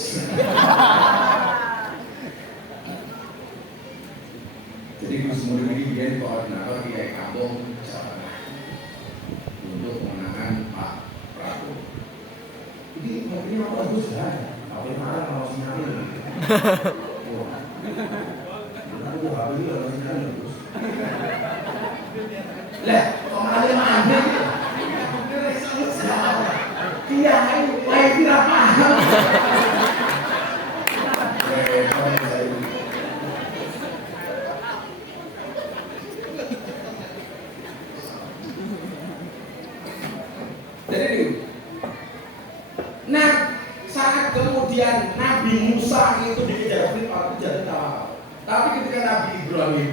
Jadi Gus Muhyiddin ini dia koordinator di Kampung Jawa Tengah untuk pemenangan Pak Prabowo. Ini mungkin apa Gus ya? Apa yang marah kalau sinyalnya? Aku habis itu kalau sinyalnya Gus. Lah, kok malah dia mandi? Dia lagi tidak paham. Jadi, nah saat kemudian Nabi Musa itu dikejar Fir'aun itu jadi tahu. Tapi ketika Nabi Ibrahim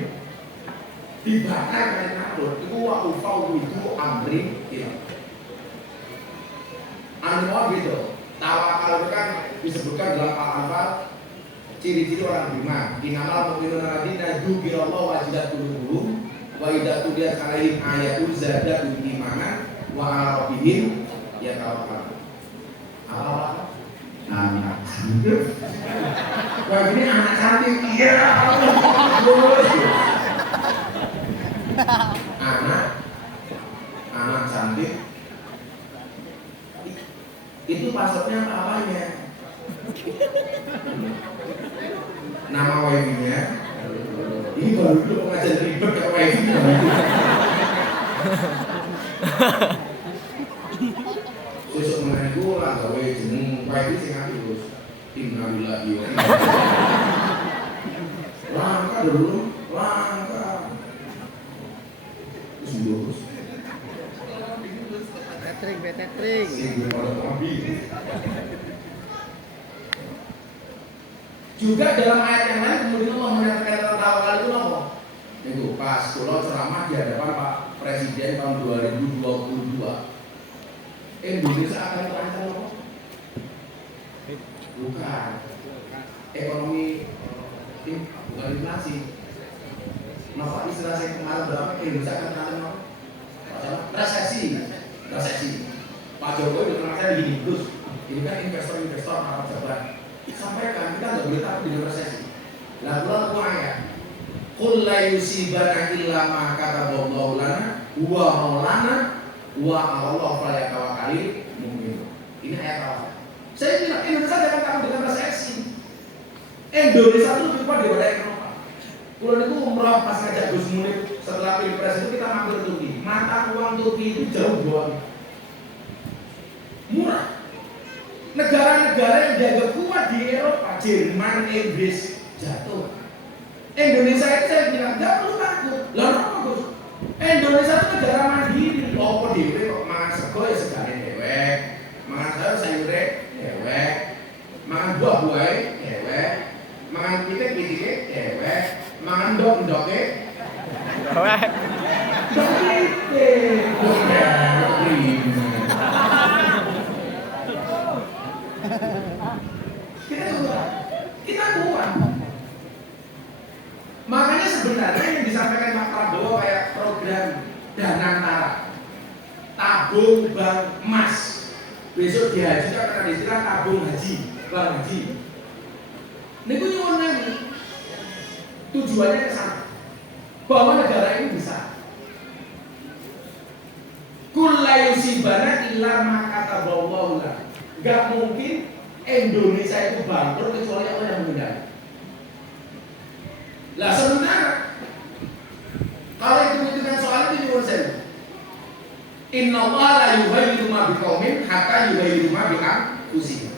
dibakar oleh Namrud, itu wa'ufau itu amri hilang. Anwar gitu. Tawakal itu kan disebutkan dalam Al-Anfal ciri-ciri orang beriman. Innamal mu'minuna alladzina dzukirallahu wajilat qulubuhum wa idza tuliyat 'alaihim ayatun zadatuhum imanan wa 'ala rabbihim yatawakkalun. Apa? Anak cantik. Wah ini anak cantik. Iya. Anak cantik. Itu passwordnya apa-apanya? Nama wifi-nya. Ini baru dulu pengajian ribet ya wifi. Besok mengenai gue lah gawe jeneng wifi sing apik Gus. Innalillahi wa inna ilaihi raji'un. Langka dulu, langka. Terus Gus. Betring. Juga dalam ayat yang lain kemudian Allah menyatakan tentang tawakal itu apa? Itu pas kalau ceramah di hadapan Pak Presiden tahun 2022, Indonesia akan terancam apa? Bukan ekonomi, bukan inflasi. Maka istilah saya kemarin berapa? Indonesia akan terancam apa? Resesi. Pak Jokowi dengan saya begini, Gus, ini kan investor para pejabat. Sampaikan kita nggak boleh takut dengan resesi. Lalu aku ayat, Qul la yusibana illa ma kataballahu lana wa maulana wa 'ala Allahi falyatawakkalul mu'minun. Ini ayat awal. Saya bilang Indonesia jangan takut dengan resesi. Indonesia itu lebih kuat daripada Eropa. Kalau itu umrah pas ngajak Gus Muhyiddin setelah pilpres itu kita mampir Turki. Mata uang Turki itu jauh di bawah. Murah. Negara-negara yang jaga kuat di Eropa, Jerman, Inggris jatuh. Indonesia itu saya bilang nggak perlu takut. Lalu apa Gus? Indonesia itu negara mandiri. Apa dewe kok makan sego ya segane dewek, makan sayur dewek, makan buah-buah dewek, makan pitik dewek, makan ndok-ndoke dewek. Kita kuat. Makanya sebenarnya yang disampaikan Pak Prabowo kayak program Danantara, tabung bank emas. Besok di haji kan ada istilah tabung haji, bank haji. Ini pun nyuwun tujuannya ke sana, bahwa negara ini bisa. Kulla yusibana illa ma kataballahu lana. Gak mungkin Indonesia itu bangkrut kecuali Allah yang menghindari. Lah sementara kalau itu soal itu nyuwun sewu. Inna Allah la yughayyiru ma biqaumin hatta yughayyiru ma bi anfusihim.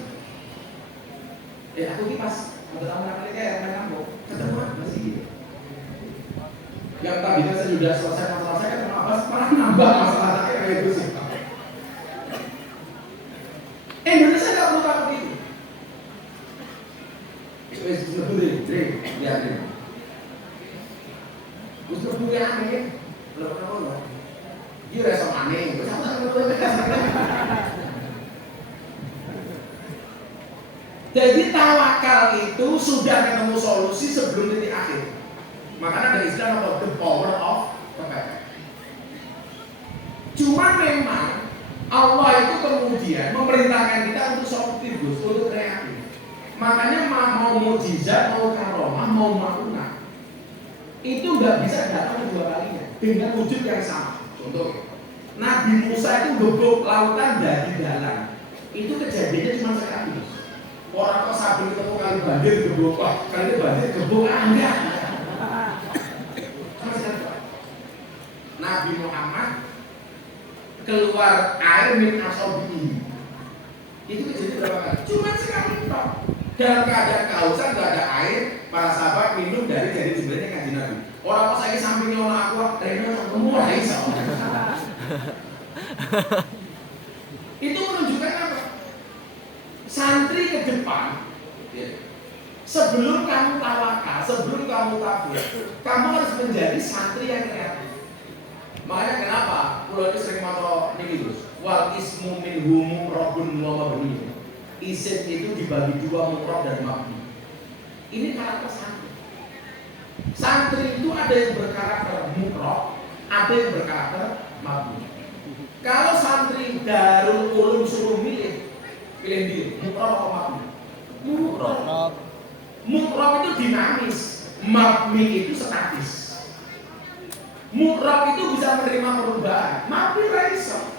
Aku ini pas ada tamu kali kayak main kampung, ketemu masih gitu. Yang tadinya saya sudah selesai masalah saya kan apa malah nambah masalah saya kayak gitu sih. Indonesia nggak perlu takut itu. Itu lihat ini. Terus punya aneh, belum pernah. Dia rasa aneh, jadi tawakal itu sudah ketemu solusi sebelum titik akhir. Makanya ada istilah apa? The power of kepepet. Cuma memang Allah itu kemudian memerintahkan kita untuk solutif, untuk kreatif. Makanya mau mukjizat, mau karomah, mau maunah, itu nggak bisa datang kedua kalinya dengan wujud yang sama. Contoh, Nabi Musa itu gebuk lautan jadi dalam. Itu kejadiannya cuma sekali. Orang kok sabi ketemu kali banjir gebuk, wah kali ini banjir gebuk enggak. Nabi Muhammad keluar air min asobihi. Itu kejadian berapa kali? Cuma sekali toh. Dalam keadaan kehausan nggak ada air, para sahabat minum dari jari jembranya kanjeng Nabi. Orang pas lagi sampingnya orang aku, Reno semua bisa. Itu menunjukkan apa? Santri ke depan, sebelum kamu tawakal, sebelum kamu takut, kamu harus menjadi santri yang kreatif. Makanya kenapa? Pulau itu sering mato nih terus. Wal ismu min humu robun wa mabni. Isim itu dibagi dua, mukrob dan mabni. Ini karakter santri. Santri itu ada yang berkarakter mukrob, ada yang berkarakter mabni. Kalau santri Darul Ulum suruh pilih dia, mukrob atau mabni? Mukrob. Mukrob itu dinamis, mabni itu statis. Mukrob itu bisa menerima perubahan, mabni raiso.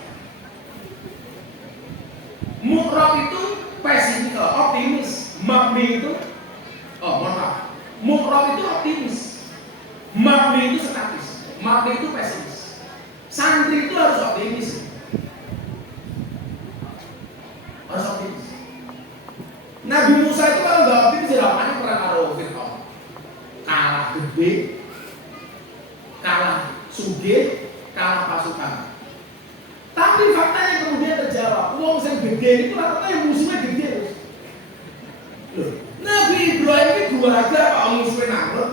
Mukrob itu pesimis, optimis. Mabni itu, mukrob itu optimis. Mabni itu statis. Mabni itu pesimis. Santri itu harus optimis. Harus optimis. Nabi Musa itu kalau nggak optimis, namanya perang karo Fir'aun. Kalah gede, kalah sugih, kalah pasukan. Tapi faktanya kemudian terjawab, wong sing gede itu rata-rata yang musuhnya gede terus. Loh, Nabi Ibrahim itu dua aja pak musuhnya nangkep.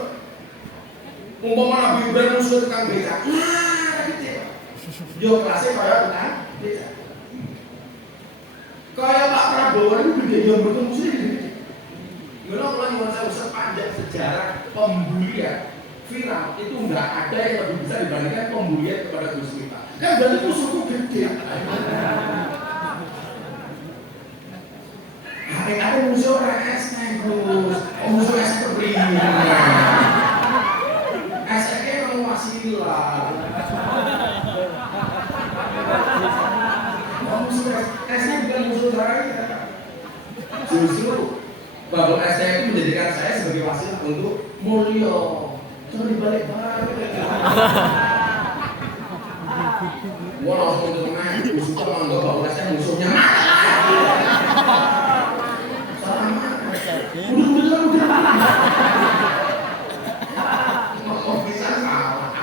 Umpama Nabi Ibrahim musuhnya tukang beca, gede. Yo kelasnya kayak tukang beca. Kayak Pak Prabowo itu gede, yang bertemu musuhnya gede. Gimana kalau nyuwun saya usah panjang sejarah pembulian viral itu nggak ada yang lebih bisa dibandingkan pembulian kepada Gus Miftah. Kan berarti musuhku gede. Ada musuh orang esnya Gus, musuh es kering. Esnya kamu masih lah. Musuh esnya bukan musuh saya. Justru Bapak esnya itu menjadikan saya sebagai wasilah untuk mulia. Cuma dibalik-balik. Gua langsung ketengah, suka menganggap bahwa saya musuhnya. Udah. Bisa salah.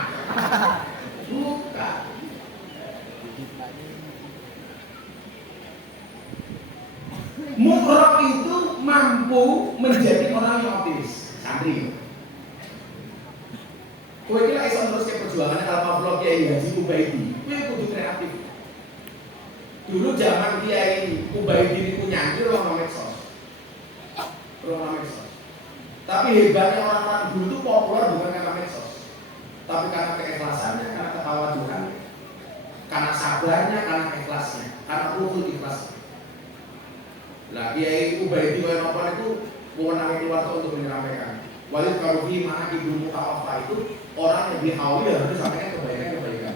Bukan. Mukrob itu mampu menjadi orang yang optimis. Santri. Kowe kira iso terus ke perjuangan Al-Maflok Kiai Haji Ubaidi. Kowe kudu kreatif. Dulu zaman Kiai Ubaidi itu nyangkir orang medsos. Tapi hebatnya orang-orang dulu itu populer bukan karena medsos, tapi karena keikhlasannya, karena ketawaduan, karena sabarnya, karena ikhlasnya, karena ulul ikhlasnya. Nah, Kiai Ubaidi Wainopan itu mewenangi keluarga untuk menyampaikan. Walid Karufi mana ibu mutawafa itu orang yang dihauli harus disampaikan kebaikan.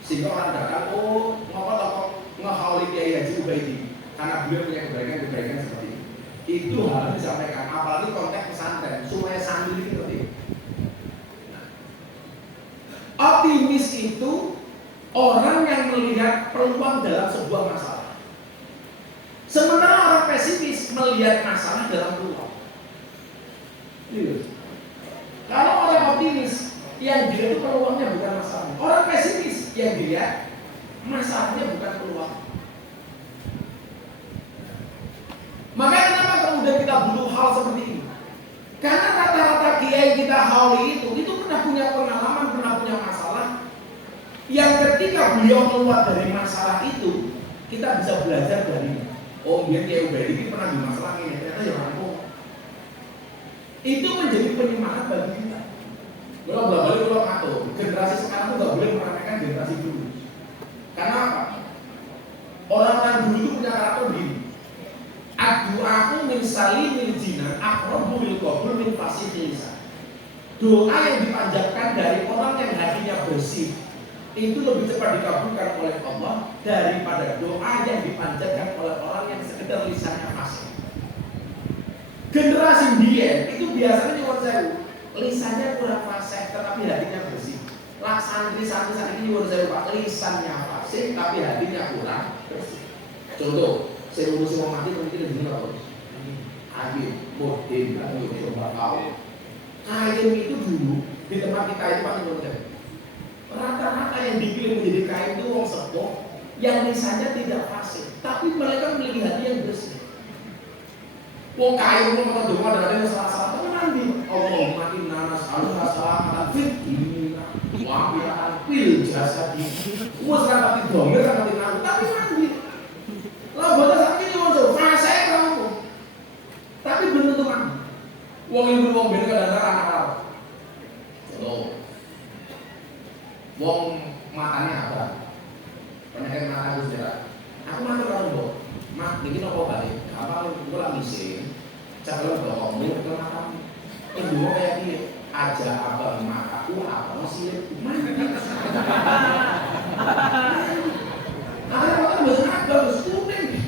Sehingga orang datang, oh ngapa tokoh ngehauli Kiai Haji Ubaidi karena beliau punya kebaikan seperti itu. Itu harus disampaikan, apalagi konteks pesantren supaya santri ini ngerti. Optimis itu orang yang melihat peluang dalam sebuah masalah. Sementara orang pesimis melihat masalah dalam peluang. yang dilihat masalahnya bukan peluang. Makanya kenapa kemudian kita butuh hal seperti ini? Karena rata-rata kiai kita hauli itu pernah punya pengalaman, pernah punya masalah. Yang ketika beliau keluar dari masalah itu, kita bisa belajar dari oh dia kiai Ubaidi ini pernah di masalah ini, ternyata ya rampung. Itu menjadi penyemangat bagi kita. Kalau balik kalau ngatur, generasi sekarang itu nggak boleh meremehkan generasi dulu. Karena apa? Orang-orang dulu itu punya karakter begini. Aku minsali min jinan akrobu lil qabul min fasihilisa. Doa yang dipanjatkan dari orang yang hatinya bersih itu lebih cepat dikabulkan oleh Allah daripada doa yang dipanjatkan oleh orang yang sekedar lisannya fasih. Generasi dia itu biasanya nyuwun sewu, lisannya kurang fasih tetapi hatinya bersih. Laksan lisan ini nyuwun sewu Pak, lisannya fasih tapi hatinya kurang bersih. Contoh saya urus orang mati mungkin begini loh. Ayim, modin, ayim, coba kau. Ayim itu dulu di tempat kita itu paling modern. Rata-rata yang dipilih menjadi kain itu orang sepuh yang lisannya tidak fasih, tapi mereka memiliki hati yang bersih. Wong kain itu mau doa dan ada salah-salah itu nanti Allah makin nanas alun salah fit ini wabilan pil jasa di musra tapi domir tapi nanti nanti lah bodoh sakit ini muncul, saya kamu. Tapi belum tentu kan. Wong yang beruang beda kadang-kadang anak-anak. Contoh, wong matanya apa? Penyakit mata harus jelas. Aku mana kalau boh, mak ini nopo balik. Apa gue lagi sih? Calon bawa kamu ke matamu. Kedua kayak dia aja apa mataku apa masih mana? Ada orang besar bagus kuning.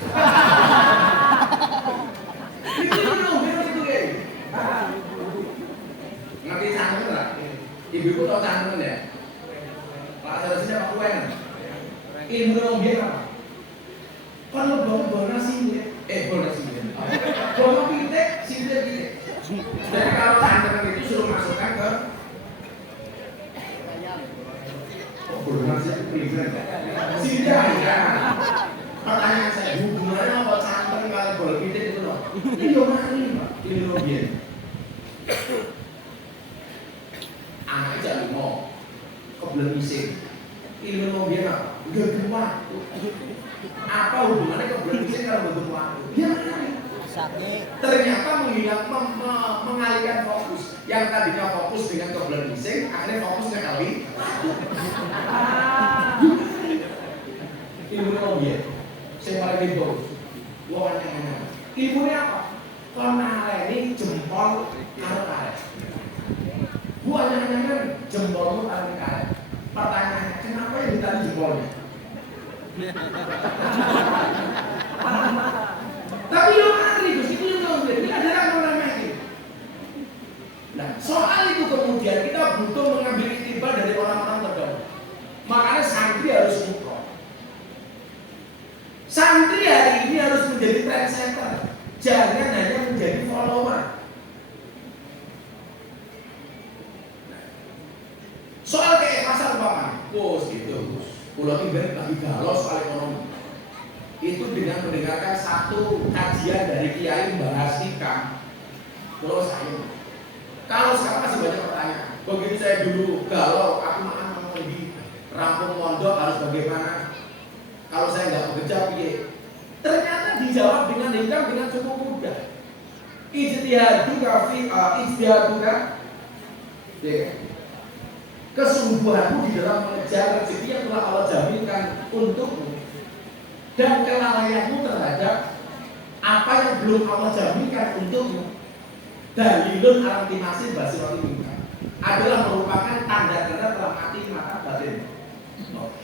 Itu itu kayak. Ngerti cantum nggak? Ibu tahu cantum ya? Pak Sarasnya Pak Kuen. Ilmu dia apa? Kalau bawa nasi bonasi bawa pitek sindir pitek. Jadi kalau cantum itu suruh masukkan ke bonasi private. Sindir ya. Pertanyaan saya, hubungannya apa cantum kalau bola pitik itu loh? Ini mari Pak, ini Robian. Anak aja mau kebelet bising. Ini Robian apa? Gak waktu. Apa hubungannya kebelet bising kalau bentuk waktu? Dia menarik. Ternyata mengalihkan fokus. Yang tadinya fokus dengan kebelet bising, akhirnya fokusnya kali. Ilmu Robian. Saya paling itu, wawannya ilmunya apa? Karena ini jempol karet. Buahnya kan jempolmu karet. Pertanyaannya, kenapa yang ditanya jempolnya? Tapi lo ngerti, Gus, itu yang ini adalah meremehkan. Nah, soal itu kemudian kita butuh mengambil iktibar dari orang-orang terdahulu. Makanya santri harus mukro. Santri hari ini harus menjadi trendsetter, jangan hanya menjadi follower. Soal keikhlasan umpamanya, gitu. Pulau Timber lagi galau soal ekonomi. Itu dengan mendengarkan satu kajian dari Kiai membahas nikah. Pulau saya. Kalau sekarang masih banyak pertanyaan. Begitu saya dulu galau, aku mau di rampung mondok harus bagaimana? Kalau saya nggak bekerja, piye? Ternyata dijawab dengan hikam dengan cukup mudah. Ijtihaduka fi ijtihaduka. Kesungguhanmu di dalam mengejar rezeki yang telah Allah jaminkan untukmu dan kelalaianmu terhadap apa yang belum Allah jaminkan untukmu. Dalilun alamtimasi basirati minka adalah merupakan tanda-tanda telah mati mata batin.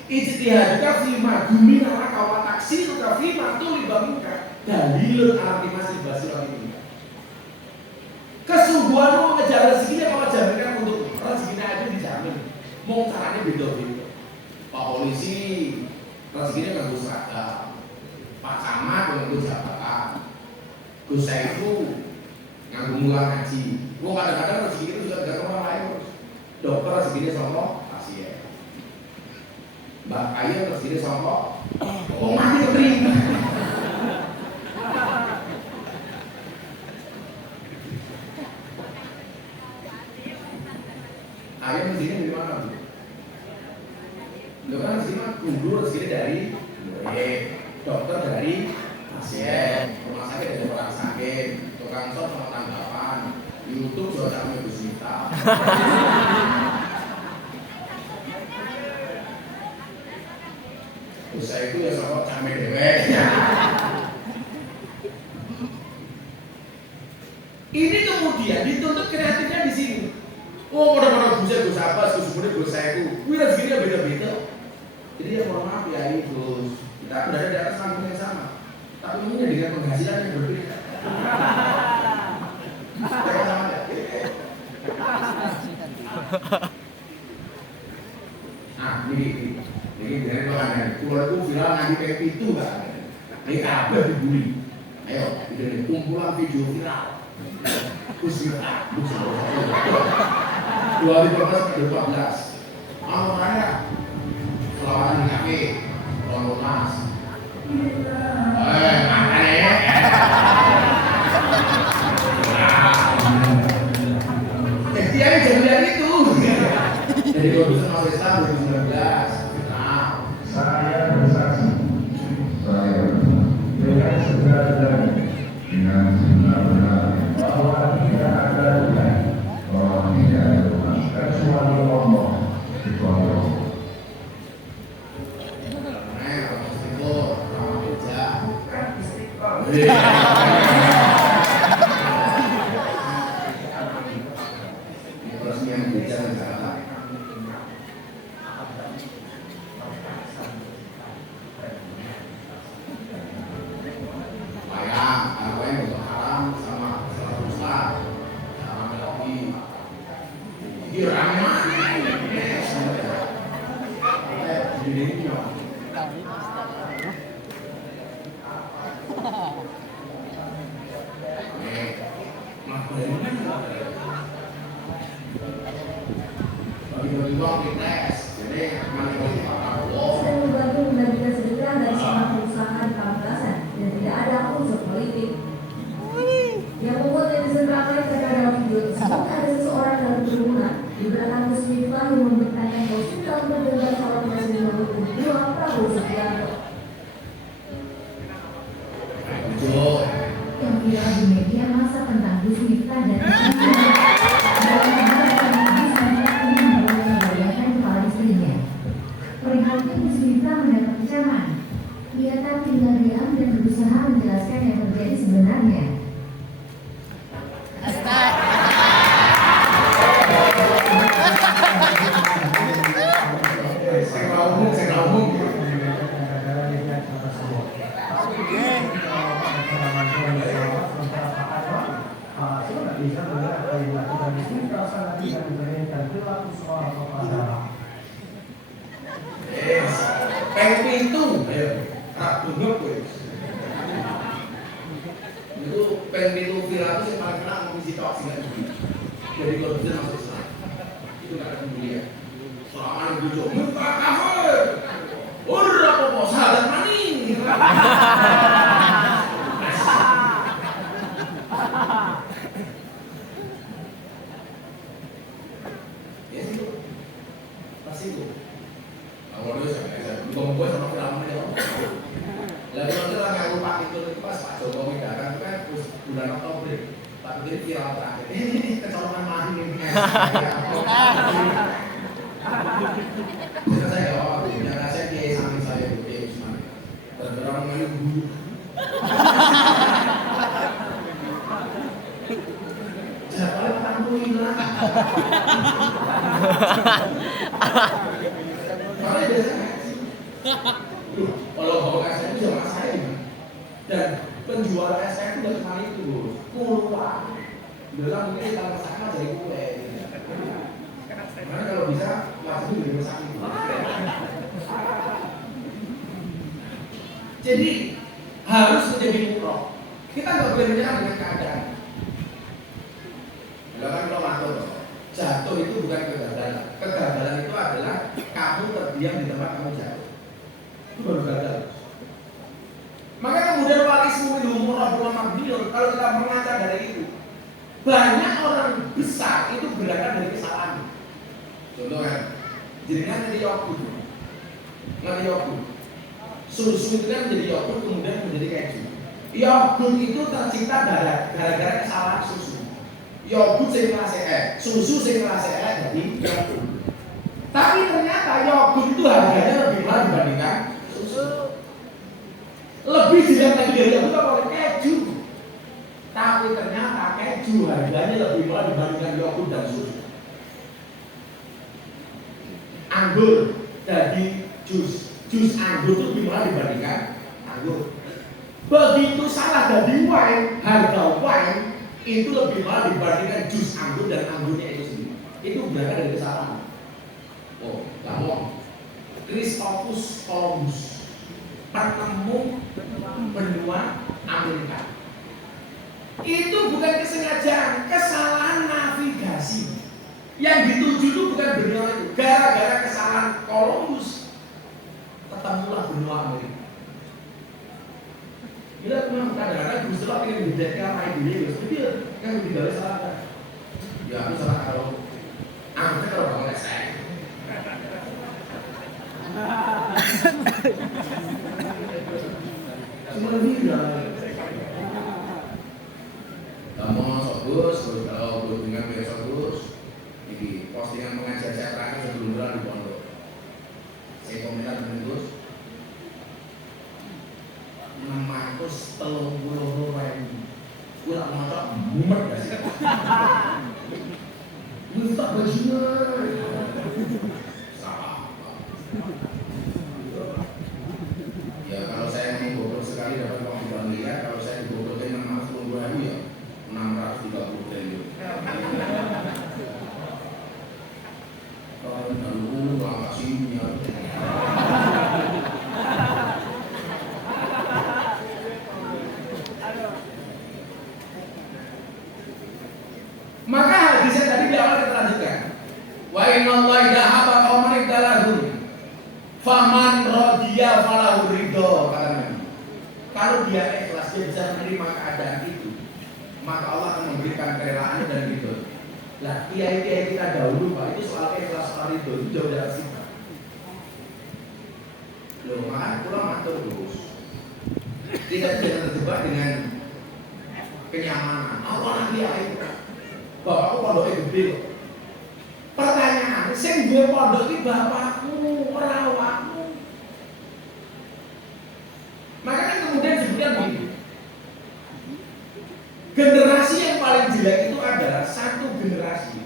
Ijtihaduka fima dumina laka wa taksiruka fima tuliba minka dalilun alamtimasi basirati minka. Kesungguhanmu mengejar rezeki yang Allah jaminkan untukmu. Rezekinya itu dijamin. Mau caranya beda-beda. Pak polisi rezekinya nganggo seragam. Pak camat nganggo jabatan. Gus Saifu nganggo mulang ngaji. Wong kadang-kadang rezeki itu juga tergantung orang lain. Dokter rezekinya sama pasien. Mbak Ayu terus ini songkok. Oh mati keterima. Ayah di sini dari mana bu? Lo kan di sini guru rezeki dari dokter dari pasien, rumah sakit dari orang sakit, tukang sop sama tanggapan, YouTube juga sama Ibu Sita. Usaha itu ya sama cabai dewek. Ini kemudian dituntut kreatifnya di sini. Oh, pada busa apa? Sebenarnya busa itu, wih rezekinya beda-beda. Jadi ya mohon maaf ya Ibu, kita berada di atas panggung yang sama, tapi ini dengan penghasilan yang berbeda. Sama nggak? Nah, ini dari pelanggan. Keluarga viral nanti kayak itu kan? Ini kabel dibully. Ayo, ini kumpulan video viral. Kusira, 2014. Mau mana? Selawatan di kafe, ruang lunas. Makan ya. Dia jadi itu. Jadi kalau bisa masuk Islam 2019. Nah, saya bersaksi. Saya dengan segala-galanya dengan benar-benar bahwa tidak ada Tuhan, bahwa tidak ada Tuhan kecuali Allah, kecuali Allah. Jadi harus menjadi mukroh. Kita nggak boleh menyerah dengan keadaan. Kan kalau matur, jatuh itu bukan kegagalan. Kegagalan itu adalah kamu terdiam di tempat kamu jatuh. Itu baru gagal. Maka kemudian walismu minhum rabbul mabniun, kalau kita mengaca dari itu, banyak orang besar itu berangkat dari kesalahan. Contohnya, jadinya menjadi yogurt, nggak yogurt. Susu itu kan menjadi yogurt kemudian menjadi keju. Yogurt itu tercipta gara-gara kesalahan susu. Yogurt sing ngrasake, susu sing ngrasake jadi yogurt. Tapi ternyata yogurt itu harganya lebih mahal dibandingkan susu. Lebih jelek lagi dari yogurt apa keju. Tapi ternyata keju harganya lebih mahal dibandingkan yogurt dan susu. Anggur jadi jus anggur itu lebih mahal dibandingkan anggur. Begitu salah jadi wine, harga wine itu lebih mahal dibandingkan jus anggur dan anggurnya itu sendiri. Itu berangkat dari kesalahan. Oh, gampang. Christopher Columbus, penemu benua Amerika. Itu bukan kesengajaan, kesalahan navigasi. Yang dituju itu bukan benua itu. Gara-gara kesalahan Columbus, ketemulah benua Amerika. Bila memang kadang-kadang Gusti Allah ingin menjadikan apa ini, dia kan tidak salah. Ya aku salah kalau angkat kalau bangun saya. Cuma bilang, kamu fokus, kalau dengan besok fokus, ini postingan pengajar saya terakhir sebelum bulan di pondok. Saya komentar dengan Gus, 630 ribu. Gue tak mau tak mumet gak sih? Gue tak bajingan. Salah. Ya kalau saya mau bobot sekali dapat uang 3 miliar, kalau saya dibobotin 610 ribu ya 630 triliun. Kalau dulu nggak kasih ya. Maka hadisnya tadi di awal kita lanjutkan. Wa inna Allah idahaba qauman ibtalahum faman radiya falahu ridho, kata Nabi. Kalau dia ikhlas, dia bisa menerima keadaan itu, maka Allah akan memberikan kerelaan dan ridho. Lah, kiai-kiai kita dahulu Pak, itu soal ikhlas, soal ridho itu jauh dari sifat. Loh, maka pulang matur terus. Tidak jangan terjebak dengan kenyamanan. Allah kiai, bapakku pondoknya gede. Pertanyaan, sing duwe pondok iki bapakmu, ora awakmu. Makanya kemudian disebutkan begini. Generasi yang paling jelek itu adalah satu generasi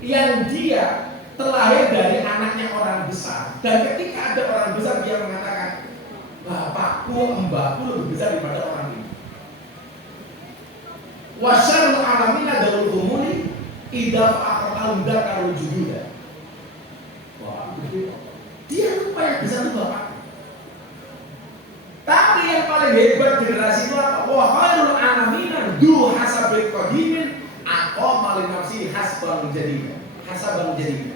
yang dia terlahir dari anaknya orang besar, dan ketika ada orang besar dia mengatakan bapakku, mbakku lebih besar daripada orang ini. Wasyarul alamin adaul umuri idza fa'aqal dzakaru jududa. Wah, begitu. Dia lupa yang besar itu bapak. Tapi yang paling hebat generasi itu apa? Wa khairul alamin du hasabil qadimin aqama li nafsi hasban jadida. Hasaban jadida.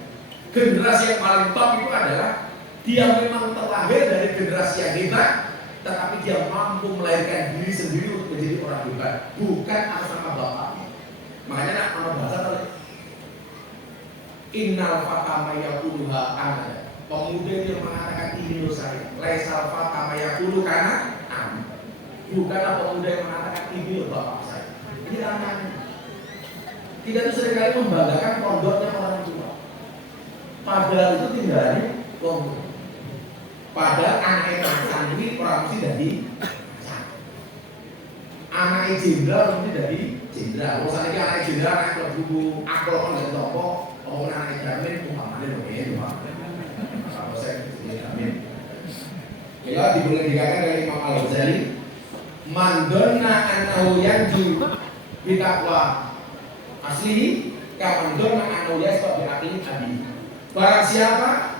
Generasi yang paling top itu adalah dia memang terlahir dari generasi yang hebat, tetapi dia mampu melahirkan diri sendiri untuk menjadi orang hebat, bukan atas nama bapaknya. Makanya nak nama bahasa tadi innal fata mayaquluha ana. Pemuda yang mengatakan ini loh saya, laisal fata mayaqulu kana ana. Bukanlah pemuda yang mengatakan ini loh bapak saya. Ini tantangan. Kita itu seringkali membanggakan pondoknya orang tua, padahal itu tinggalnya pondok. Padahal anaknya santri orang mesti dari anaknya jenderal mesti dari jenderal. Kalau saat ini anaknya jenderal anak kelas buku akal kan nggak toko, orang anaknya jamin umpamanya begini cuma. Kalau saya jamin. Ya diboleh dikatakan dari Imam Al-Ghazali, mandonna anahu yanju bitakwa asli, kamandonna anahu yasba biakli abi. Barang siapa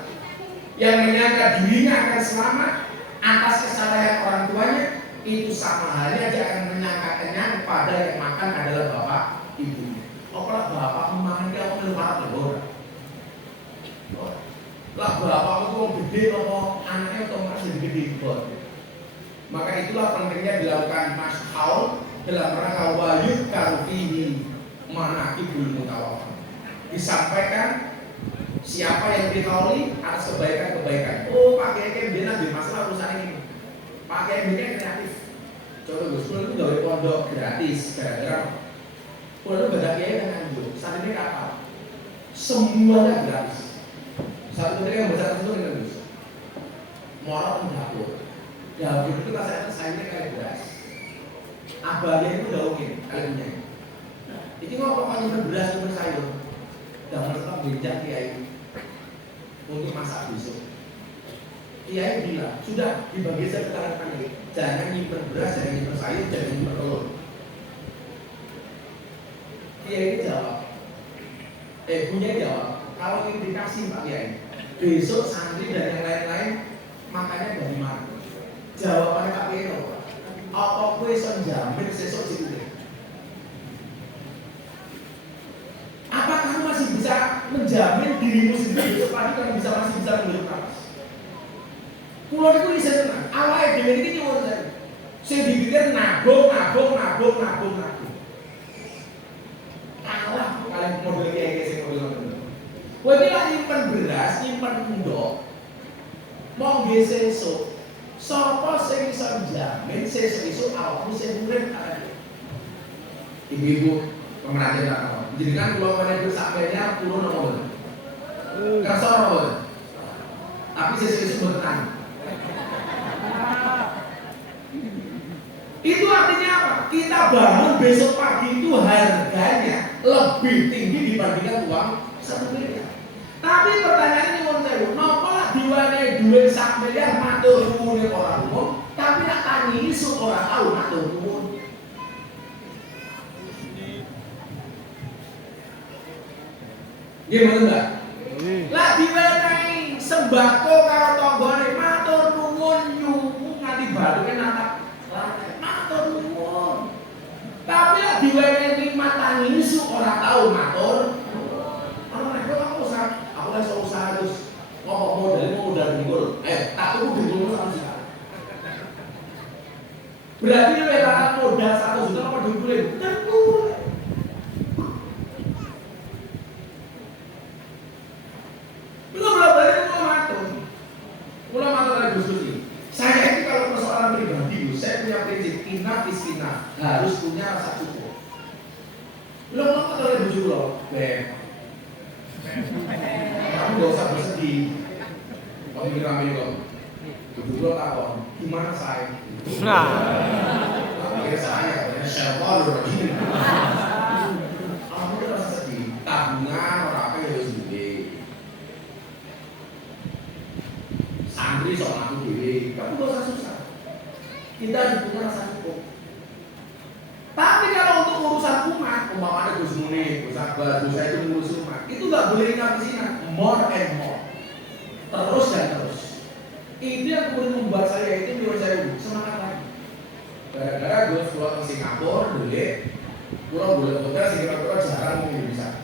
yang menyangka dirinya akan selamat atas kesalahan orang tuanya, itu sama halnya dia akan menyangka kenyang pada yang makan adalah bapak ibunya. Apalagi bapak memakan dia mau ngeluar telur. Lah bapak itu gede nopo anaknya otomatis jadi gede bot. Maka itulah pentingnya dilakukan mashaul dalam rangka wayud karufihi manakibul mutawaf. Disampaikan siapa yang dikauli atas kebaikan-kebaikan. Oh, Pak Kiai dia nabi masalah urusan ini. Pak Kiai ini kreatif. Coba Gus, itu gawe pondok gratis gara-gara kalau itu gak ada kiai kan anjur. Saat ini kapal semuanya gratis. Satu ketika yang baca itu dengan Gus moral dapur. Dapur itu rasanya sayurnya kayak beras. Abangnya itu daungin kalinya. Itu mau pokoknya beras sama sayur. Dan tetap bijak kiai untuk masak besok. Kiai bilang sudah dibagi sekitar kami. Jangan nyimpen beras, jangan nyimpen sayur, jangan nyimpen telur. Kiai jawab, punya jawab, kalau ini dikasih Pak Kiai, besok santri dan yang lain-lain makannya dari mana? Jawabannya Pak Kiai apa kue senjamin sesok situ? Apa kamu masih bisa menjamin dirimu sendiri besok pagi kamu masih bisa menghirup nafas? Pulau itu bisa tenang, awalnya dengan ini nyuwun saya dipikir nabung. Kalah kalian model kayak saya model. Kowe iki lak nyimpen beras, nyimpen endok. Mau nggih sesuk. Sapa sing iso njamin sesuk awakmu sing urip arek. Ibu-ibu pemerhati tak. Jadi kan kula menegur sakmene kula nomor. Kersa nomor. Tapi sesuk mboten. Itu artinya apa? Kita bangun besok pagi itu harganya lebih tinggi dibandingkan uang 1 miliar. Tapi pertanyaannya nyuwun sewu, napa lak diwenehi dhuwit 1 miliar matur nuwune orang umum, tapi nak tani isu orang tahu matur nuwun. Gimana enggak? Lah diwenehi sembako karo tanggane matur nuwun nyuwu nganti bathuke natap. Matur nuwun. Tapi lah diwenehi matani isu ora tahu matur. Ana mereka aku usaha terus ngomong modal dengkul. Tak tunggu dengkul sama sih. Berarti lelang modal 1 juta apa dengkulin? Dengkul. Belum balik mulai matur lagi Gus Dur. Saya itu kalau persoalan pribadi, saya punya prinsip inaf istinaf harus punya rasa cukup. Belum matur lagi Gus Dur, kamu gak usah bersedih. Kamu mikir apa itu? Gus Dur takon, gimana saya? Kamu saya, siapa lu lagi? Kamu gak usah sedih. Tabungan orang apa yang harus gede. Santri soal aku diri, kamu gak usah susah. Kita harus punya rasa cukup. Tapi kalau untuk urusan umat, umpamanya Gus Muni, Gus Akbar, Gus saya itu ngurus umat, itu gak boleh ringan-ringan, more and more, terus dan terus. Itu yang kemudian membuat saya itu biar saya semangat lagi. Gara-gara Gus keluar ke Singapura, boleh, pulang boleh hotel, Singapura jarang mau bisa.